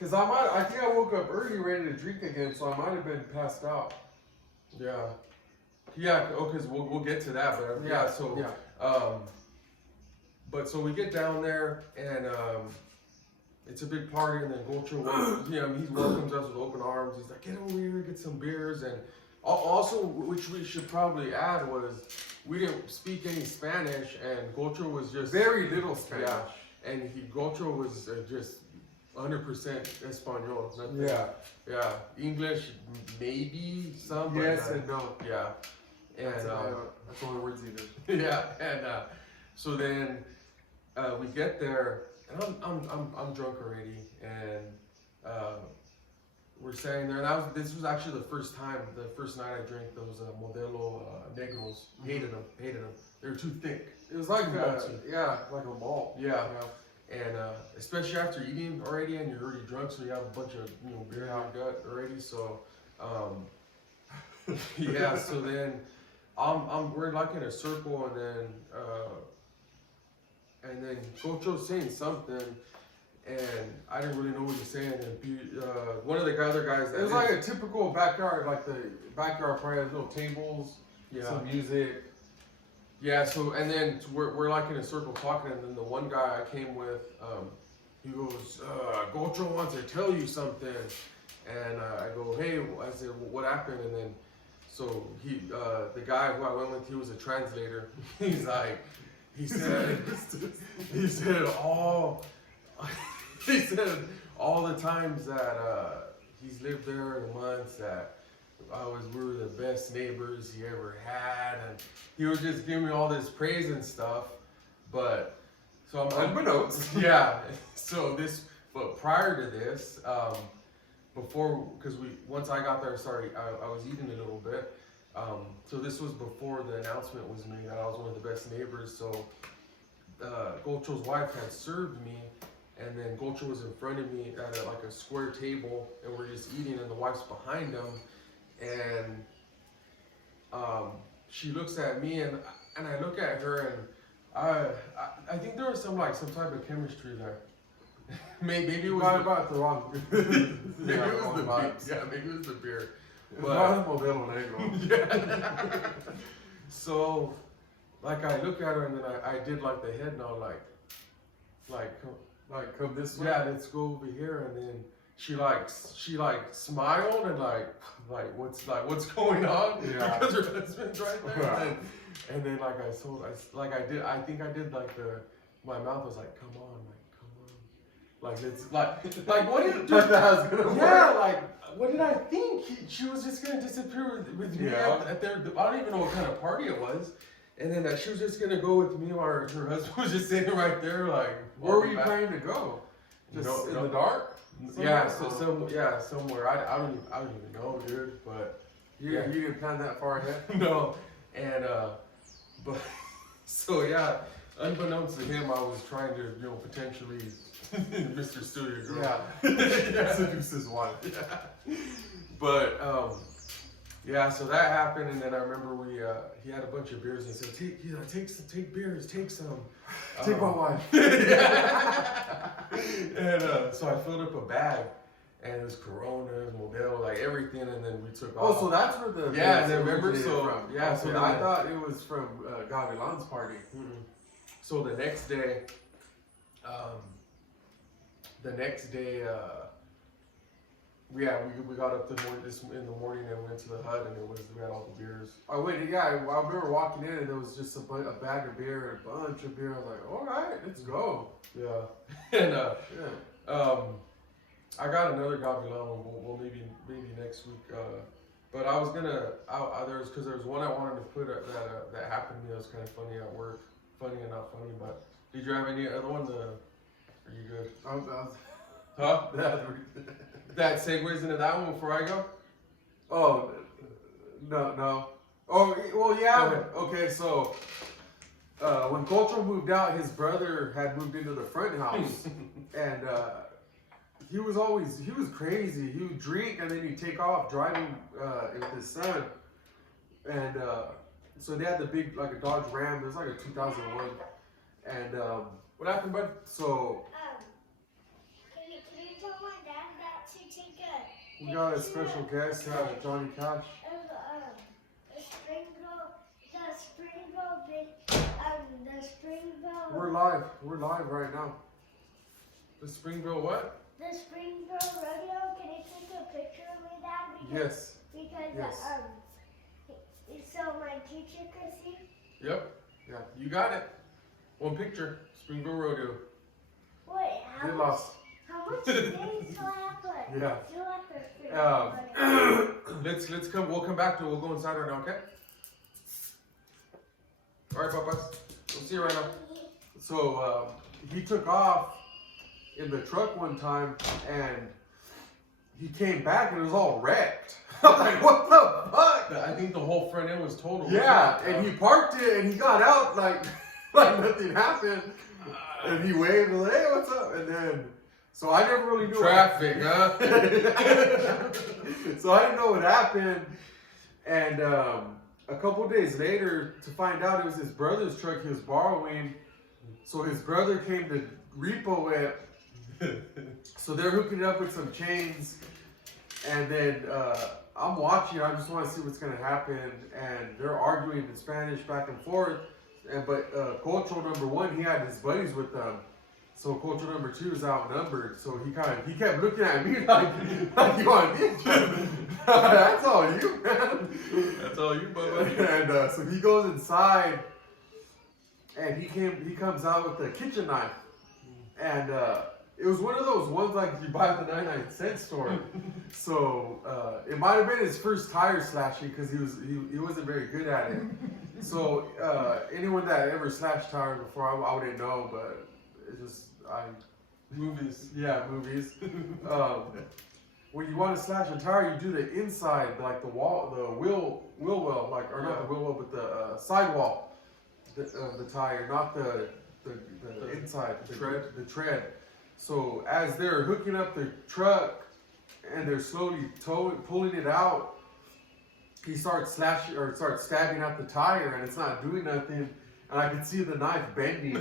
Cause I think I woke up early ready to drink again, so I might have been passed out. yeah because we'll get to that, but but so we get down there and it's a big party, and then Gocho, he welcomes us with open arms. He's like, get over here, get some beers. And also, which we should probably add, was we didn't speak any Spanish, and Gocho was just Very little Spanish. yeah, and Gocho was just 100% Espanol. Nothing. Yeah, English maybe some. Yes but, and no. yeah, and That's the only words either. yeah, and so then we get there, and I'm drunk already, and we're standing there, and this was actually the first night I drank those Modelo Negros. Hated them. They were too thick. It was like Too malty. like a malt. Yeah. And especially after eating already and you're already drunk, so you have a bunch of beer in your gut already. So yeah. So then we're like in a circle, and then Gocho's saying something. And I didn't really know what he was saying. And one of the other guys, it was like a typical backyard, like the backyard probably has little tables, some music. Yeah, so, and then we're like in a circle talking, and then the one guy I came with, he goes, Gocho wants to tell you something. And I go, hey, I said, well, what happened? And then, so the guy who I went with, he was a translator. He's like, he said all the times that he's lived there in the months that we were the best neighbors he ever had, and he was just giving me all this praise and stuff. But so I'm unbeknownst. Yeah. But prior to this, before, because once I got there, I was eating a little bit. So this was before the announcement was made that I was one of the best neighbors. So Gocho's wife had served me. And then Gocho was in front of me at like a square table, and we're just eating, and the wife's behind him, and she looks at me, and I look at her, and I think there was some type of chemistry there. maybe it was about the wrong. Maybe it was the beer. Yeah, maybe it was the beer. But Modelo Negro. Yeah. So, like, I look at her, and then I did like the head nod, like come this way. Yeah, let's go over here. And then she smiled and what's going on? Yeah. Because her husband's right there. Yeah. And then I think I did my mouth was like, come on. Like it's like what did that was gonna yeah, work. like what did I think? She was just gonna disappear with me at their, I don't even know what kind of party it was. And then she was just gonna go with me while her husband was just sitting right there, like. Where were you planning to go? Just in the dark? Somewhere? Yeah, somewhere. I don't even know, dude. But you didn't plan that far ahead. No, and but so yeah, unbeknownst to him, I was trying to potentially Mr. Studio Girl. Yeah. Seduce his wife. Yeah. But yeah, so that happened, and then I remember he had a bunch of beers, and he said, take beers, take some. Take my wife. And so I filled up a bag, and it was Coronas, Modelo, like everything, and then we took off. Oh, so that's where the remember? So from. yeah, so I thought it was from Gavilan's party. Mm-mm. So the next day, we got up in the morning and went to the hut, and we had all the beers. I remember walking in, and there was just a bag of beer and a bunch of beer. I was like, all right, let's go. Yeah. And I got another Gavilan one. Well, maybe next week. But I was gonna. There was one I wanted to put that happened to me that was kind of funny at work. Funny and not funny. But did you have any other one? Are you good? Huh? That segues into that one before I go? Oh, no. Oh, well, yeah. Okay, so when Gocho moved out, his brother had moved into the front house. And he was crazy. He would drink, and then he'd take off driving with his son. And so they had the big, like a Dodge Ram. It was like a 2001. And what happened, bud? So we got a special guest, Johnny Cash. The Springville. We're live right now. The Springville what? The Springville Rodeo. Can you take a picture of me, Dad? Yes. Because so my teacher could see. Yep. Yeah, you got it. One picture. Springville Rodeo. Wait, They lost. How much things do I have to? Yeah. Let's come. We'll come back to it. We'll go inside right now, okay? All right, Papas. We'll see you right now. So he took off in the truck one time, and he came back and it was all wrecked. I'm like, what the fuck? I think the whole front end was total. Yeah, and he parked it and he got out like nothing happened. And he waved and like, hey, what's up? And then, so I never really knew. Traffic, huh? So I didn't know what happened. And a couple days later, to find out it was his brother's truck he was borrowing. So his brother came to repo it. So they're hooking it up with some chains. And then I'm watching. I just want to see what's going to happen. And they're arguing in Spanish back and forth. But Gocho number 1, he had his buddies with them. So Gocho number 2 is outnumbered. So he kept looking at me like you want me? That's all you, man. That's all you, Bubba. And so he goes inside, and he comes out with a kitchen knife, and it was one of those ones like you buy at the 99-cent store. So it might have been his first tire slashing because he wasn't very good at it. So anyone that ever slashed tires before, I wouldn't know, but it just Movies. yeah, movies. When you want to slash a tire, you do the inside, like the wall, the wheel well, like or not the wheel well, but the sidewall, the tire, not the inside, the tread. So as they're hooking up the truck and they're slowly pulling it out, he starts stabbing at the tire, and it's not doing nothing. And I can see the knife bending.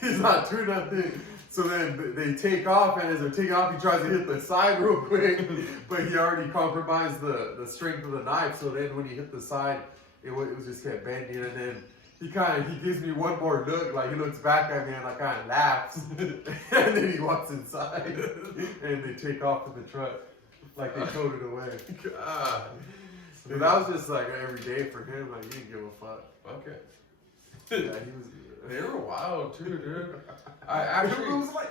He's not doing nothing. So then they take off, and as they're taking off, he tries to hit the side real quick, but he already compromised the strength of the knife. So then when he hit the side, it was just kept bending, and then he gives me one more look, like he looks back at me and like kind of laughs, and then he walks inside, and they take off to the truck, like they towed it away. God. So that was just like every day for him. Like he didn't give a fuck. Okay. Yeah, he was. They were wild too, dude.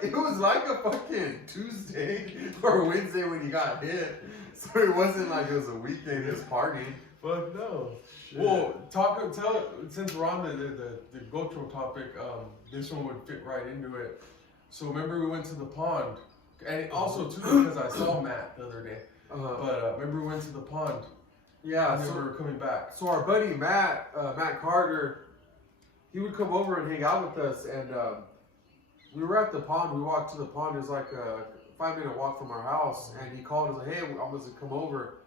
It was like a fucking Tuesday or Wednesday when he got hit. So it wasn't like it was a weekend just partying. Fuck no. Shit. Well, since we're on the Gocho topic, this one would fit right into it. So remember we went to the pond, and also too because I saw Matt the other day. But remember we went to the pond. Yeah, and then we were coming back. So our buddy Matt Carter, he would come over and hang out with us, and we were at the pond. We walked to the pond. It was like a 5-minute walk from our house, and he called us like, "Hey, I'm gonna come over."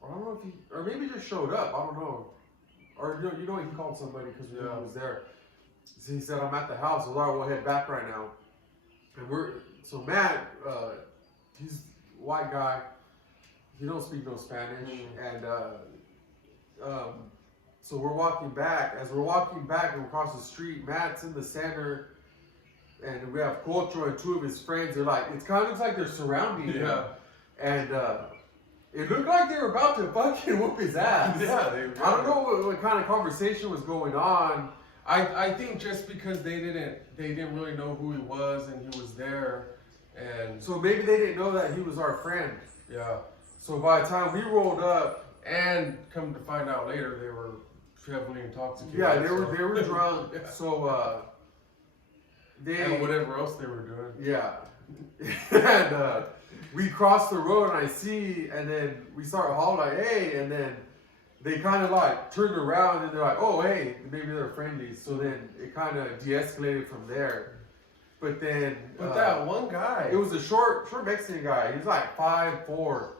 Or I don't know if or maybe just showed up. I don't know. Or you know he called somebody because we knew he was there. So he said, "I'm at the house." Well, all right, we'll head back right now. And so Matt, he's a white guy. He don't speak no Spanish, and so we're walking back. As we're walking back and across the street, Matt's in the center, and we have Gocho and 2 of his friends. They're like, it kind of looks like they're surrounding him, and it looked like they were about to fucking whoop his ass. Yeah, they were. I don't know what kind of conversation was going on. I think just because they didn't really know who he was and he was there, and So maybe they didn't know that he was our friend. yeah. So by the time we rolled up, And come to find out later, they were heavily intoxicated. yeah, they were drunk. Yeah. So And whatever else they were doing. yeah, and we crossed the road, and I see, and then we start hollering like, "Hey!" And then they kind of like turned around, and they're like, "Oh, hey!" Maybe they're friendly. So then it kind of de-escalated from there. But then, That one guy. it was a short Mexican guy. He was like 5'4",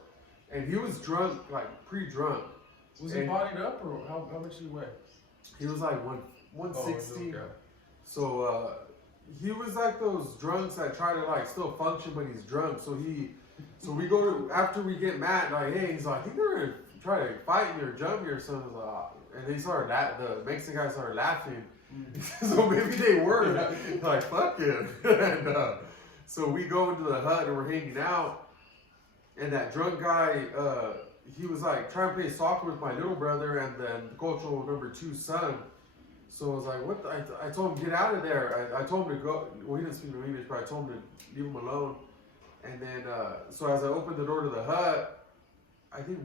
and he was drunk, like pre-drunk. Was he bodied up, or how much did he weigh? He was like 160. Oh, okay. So he was like those drunks that try to like still function, but he's drunk. So we go to, after we get Matt, like, hey, he's like, I think they're gonna try to fight me or jump me or something. And they started the Mexican guy started laughing. So maybe they were like, fuck him. And so we go into the hut and we're hanging out. And that drunk guy, he was like trying to play soccer with my little brother and then Gocho number 2 son. So I was like, what? I told him, get out of there. I told him to go. Well, he didn't speak no English, but I told him to leave him alone. And then, so as I opened the door to the hut, I think I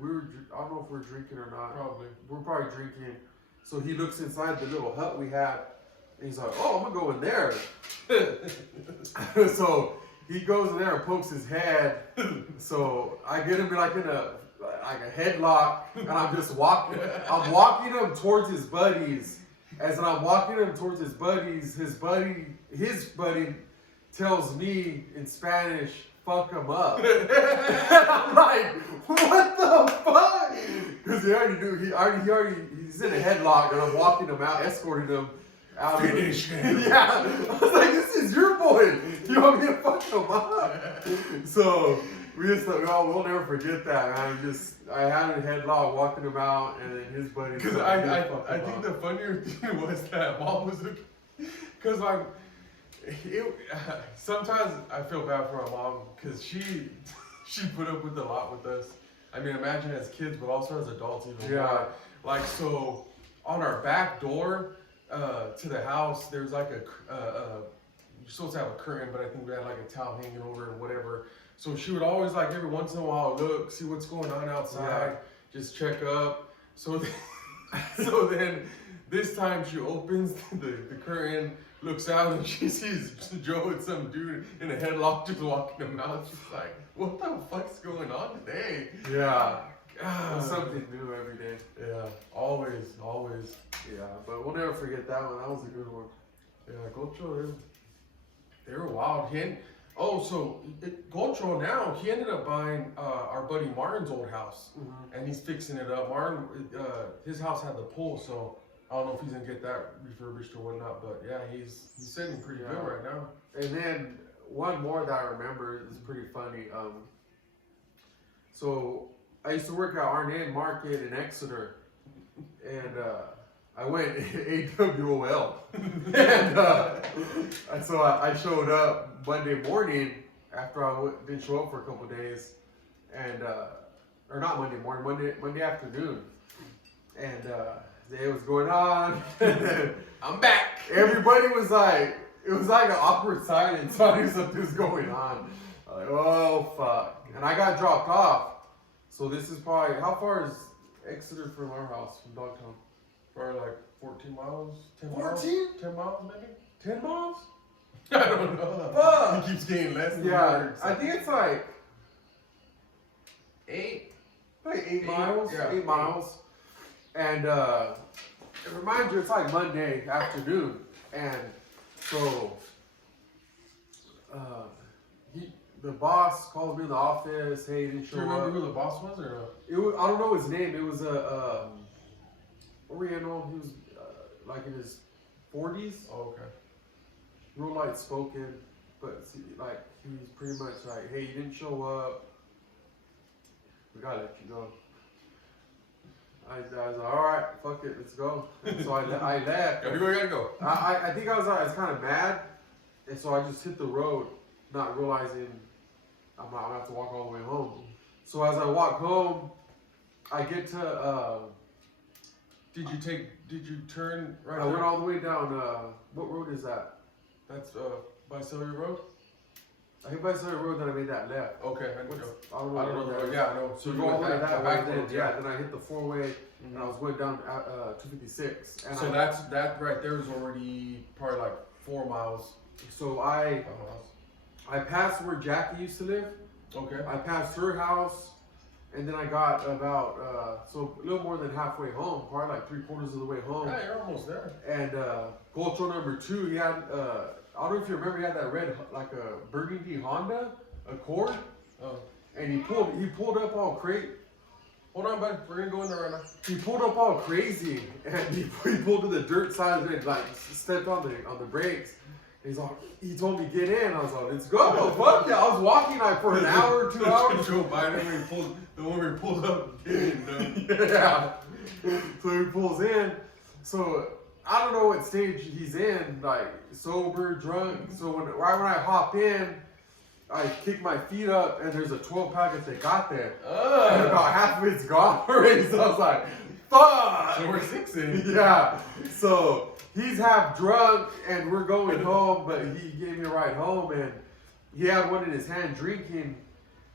don't know if we're drinking or not. Probably. We're probably drinking. So he looks inside the little hut we had, and he's like, oh, I'm going to go in there. So he goes in there and pokes his head. So I get him like in a headlock, and I'm just walking. I'm walking him towards his buddies. As I'm walking him towards his buddies, his buddy tells me in Spanish, "Fuck him up." And I'm like, "What the fuck?" Because he already knew. He's in a headlock, and I'm walking him out, escorting him out. Finish him. Yeah, I was like, "This is your boy. You want me to fuck him up?" So we just thought, "Oh, we'll never forget that." Man. I had a headlock, walking him out, and then his buddy. Because I think the funnier thing was that mom was looking. Because sometimes I feel bad for my mom because she put up with a lot with us. I mean, imagine as kids, but also as adults even. Yeah. Like, so on our back door to the house, there's like you're supposed to have a curtain, but I think we had like a towel hanging over or whatever. So she would always like every once in a while look, see what's going on outside, just check up. So then this time she opens the curtain, looks out, and she sees Joe with some dude in a headlock just walking him out. She's like, "What the fuck's going on today?" Yeah. God. Something new every day. Yeah, always. Yeah, but we'll never forget that one. That was a good one. Yeah, Gocho, they were wild. Gocho now, he ended up buying our buddy Martin's old house, and he's fixing it up. Martin, his house had the pool, so I don't know if he's gonna get that refurbished or whatnot, but yeah, he's sitting pretty good right now. And then one more that I remember is pretty funny. So I used to work at Arnett Market in Exeter, and I went AWOL, and so I showed up Monday morning after I didn't show up for a couple of days, and or not Monday morning, Monday afternoon, and it was going on. I'm back. Everybody was like, it was like an awkward silence. So I knew something was going on. I'm like, oh fuck, and I got dropped off. So this is probably, how far is Exeter from our house, from DogTown? Probably like 14 miles, 10 14? miles, 10 miles maybe? 10 miles? I don't know. Fuck. He keeps getting less. Yeah, I think it's like 8. Like 8 miles. Yeah, 8 miles. And it reminds you, it's like Monday afternoon. And so the boss calls me in the office. Hey, he didn't show Do you up. remember who the boss was or? It was, I don't know his name. It was a Oriental. He was like in his 40s. Oh, okay. Real light spoken, but see, like he was pretty much like, "Hey, you didn't show up. We gotta let you go." I was like, "All right, fuck it, let's go." And so I left. Everywhere you gotta go. I think I was kind of mad, and so I just hit the road, not realizing I'm gonna have to walk all the way home. So as I walk home, I get to. Did you turn right? I went all the way down. What road is that? That's by Sylvia Road. I hit by Sylvia Road, then I made that left. Okay, I don't don't know. that is. Yeah, I know. So you go all went the way that back way, road, then I hit the 4-way, and I was going down 256. And So that right there is already probably like 4 miles. So 5 miles. I passed where Jackie used to live. Okay. I passed her house, and then I got about so a little more than halfway home, probably like 3/4 of the way home. Yeah, you're almost there. And Gocho number 2, he had I don't know if you remember, he had that red, like a burgundy Honda Accord, and he pulled up all crazy. Hold on, bud. We're gonna go in there right now. He pulled up all crazy, and he pulled to the dirt side and like stepped on the brakes. He's like, he told me get in. I was like, let's go. Fuck yeah! I was walking like for an hour, 2 hours. Joe Biden, the one where he pulled up, get in, Yeah. So he pulls in. So I don't know what stage he's in, like sober, drunk. So right when I hop in, I kick my feet up, and there's a 12-pack that they got there. And about half of it's gone already. So I was like, fuck. So we're 6 Yeah. So he's half drunk, and we're going home, but he gave me a ride home, and he had one in his hand drinking.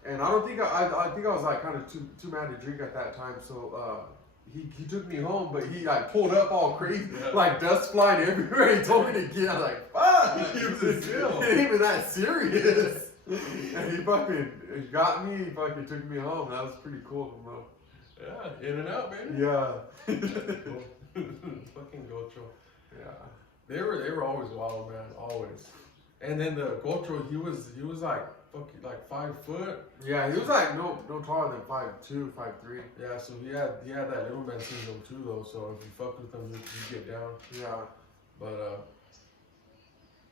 And I don't think I think I was like kind of too mad to drink at that time. So he took me home, but he like pulled up all crazy, like dust flying everywhere. He told me to get. I was like, fuck. He was a chill. It ain't even that serious. And he fucking got me. He fucking took me home. That was pretty cool, bro. Yeah, in and out, baby. Yeah. Fucking Gocho. Yeah. They were always wild, man, always. And then the Gocho, he was like fucking like 5 foot. Yeah, he was like no taller than 5'2", 5'3". Yeah, so he had that little man syndrome too, though. So if you fuck with him, you get down. Yeah. But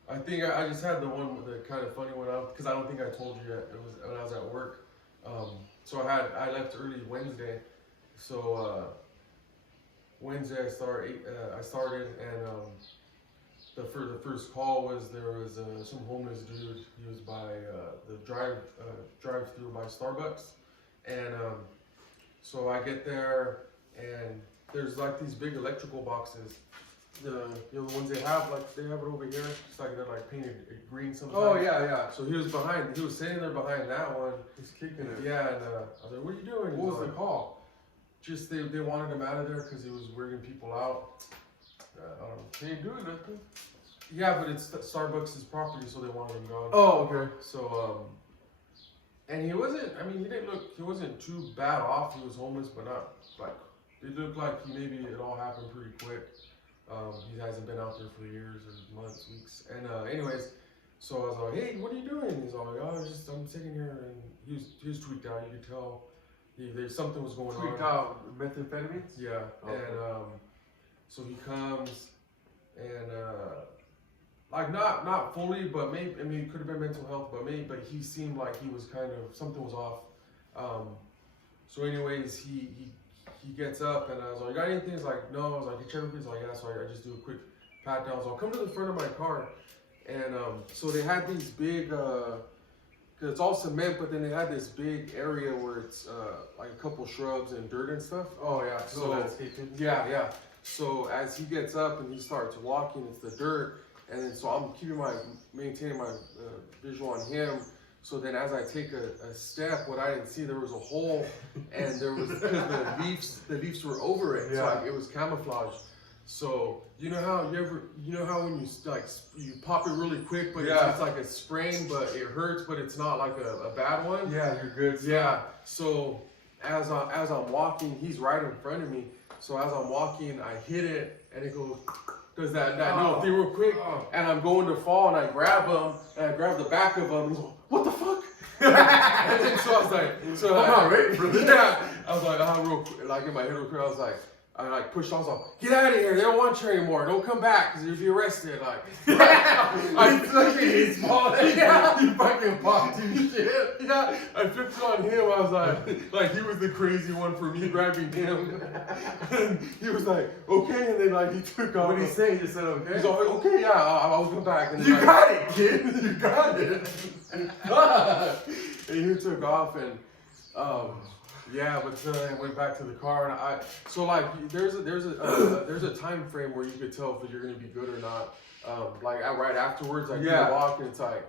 I think I just had the one with the kind of funny one out because I don't think I told you yet. It was when I was at work. So I left early Wednesday. So Wednesday I started and the first call was there was some homeless dude. He was by the drive through by Starbucks, and so I get there and there's like these big electrical boxes. The ones they have it over here. It's like they're like painted green sometimes. Oh yeah. So he was sitting there behind that one. He's kicking it. Yeah, and I was like, "What are you doing?" What was the call? Just they wanted him out of there because he was weirding people out. I don't know. He ain't doing nothing. Yeah, but it's Starbucks' property, so they wanted him gone. Oh, okay. So and he wasn't too bad off. He was homeless, but not like it looked like it all happened pretty quick. He hasn't been out there for years or months, weeks. And anyways, so I was like, "Hey, what are you doing?" He's all like, "Oh, I'm sitting here," and he was tweaked out. You could tell there's something was going on. Tweaked out methamphetamines? Yeah, okay. And so he comes and like not fully, but maybe it could have been mental health, but he seemed like he was kind of something was off. So anyways, he gets up and I was like, "You got anything?" He's like, "No." I was like, "You check with me?" He's like, "Yeah." So I just do a quick pat down. So I'll come to the front of my car, and so they had these big, cause it's all cement, but then they had this big area where it's like a couple shrubs and dirt and stuff. Oh yeah. So landscaping. yeah. So as he gets up and he starts walking, it's the dirt, and then so I'm maintaining my visual on him. So then as I take a step, what I didn't see, there was a hole, and there was, because the leaves were over it, Yeah. so it was camouflaged. So you know how when you pop it really quick, but Yeah. it's like a sprain, but it hurts, but it's not like a bad one. Yeah, you're good. Yeah. So as I'm walking, he's right in front of me. So as I'm walking, I hit it, and it goes. Does that little thing real quick, and I'm going to fall, and I grab him, and I grab the back of him, and he's like, "What the fuck?" And then so I was like, I'm not ready for this. Yeah, I was like, real quick, like in my head real quick, I was like, pushed on, I was like, "Get out of here, they don't want you anymore, don't come back, because you'll be arrested." Like, He's falling. Yeah. You fucking popped his shit. yeah, I flipped it on him. I was like he was the crazy one for me grabbing him. And he was like, "Okay," and then like he took off. What did he say? He just said okay. He's like, "Okay, yeah, I'll come back." And then, You like, got it, kid. You got it. and he took off and yeah, but I went back to the car and so like there's a time frame where you could tell if you're gonna be good or not. Like right afterwards, like you walk and it's like,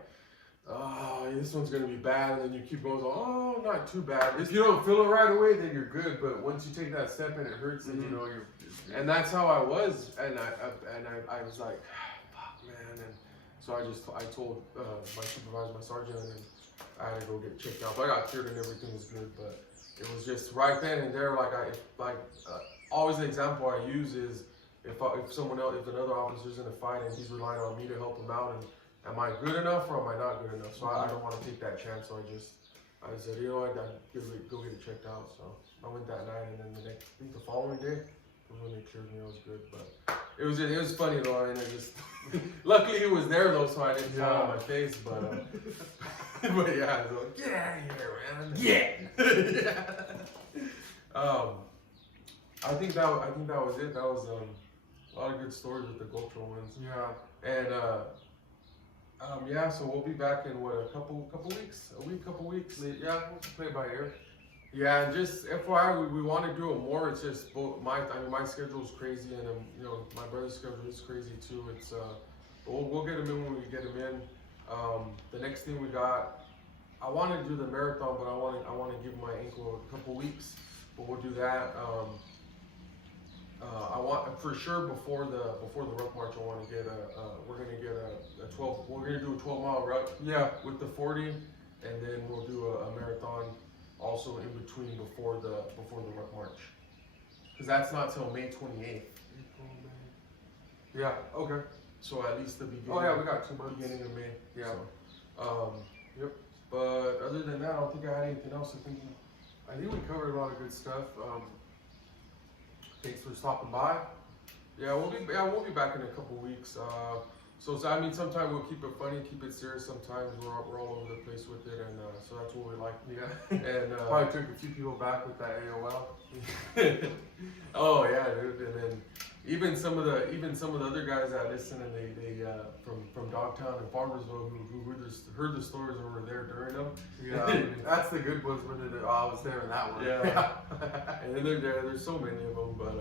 "Oh, this one's gonna be bad," and then you keep going, "Oh, not too bad." If you don't feel it right away, then you're good. But once you take that step and it hurts, then you know you're. And that's how I was, and I was like, "Fuck, man!" And so I told my supervisor, my sergeant, and I had to go get checked out. But I got cured and everything was good. But it was just right then and there. Always the example I use is if another officer's in a fight and he's relying on me to help him out, and am I good enough or am I not good enough? So I don't want to take that chance. So I said, "You know what? Go get it checked out." So I went that night, and then I think the following day, when they cleared me, it was good. But it was funny though, and luckily he was there though, so I didn't fall on my face. But but yeah, I was like, "Get out of here, man!" Yeah. I think that was it. That was a lot of good stories with the Gocho ones. Yeah. And yeah, so we'll be back in what, a couple weeks, couple weeks. Yeah, we'll play it by ear. Yeah, and just FYI, we want to do it more. It's just my schedule's crazy, and my brother's schedule is crazy too. It's but we'll get him in when we get him in. The next thing we got, I want to do the marathon, but I want to give my ankle a couple weeks, but we'll do that. I want for sure before the ruck march. I want to get we're gonna get a 12. We're gonna do a 12-mile ruck. Yeah. With the 40, and then we'll do a marathon also in between before the ruck march. Because that's not till May 28th. Yeah. Okay. So at least the beginning. Oh yeah, we got 2 months. Beginning of May. Yeah. So, yep. But other than that, I don't think I had anything else. I think we covered a lot of good stuff. Thanks for stopping by. We'll be back in a couple weeks. So I mean, sometimes we'll keep it funny, keep it serious. Sometimes we're all over the place with it, and so that's what we like. Yeah. And Probably took a few people back with that AOL. oh yeah, dude. And then even some of the other guys that listen and they from DogTown and Farmersville who heard the stories over there during them. Yeah, that's the good ones when I was there in that one. Yeah. And then there's so many of them, but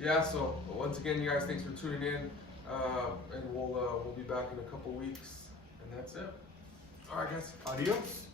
yeah. So once again, you guys, thanks for tuning in, and we'll be back in a couple weeks, and that's it. All right, guys. Adios.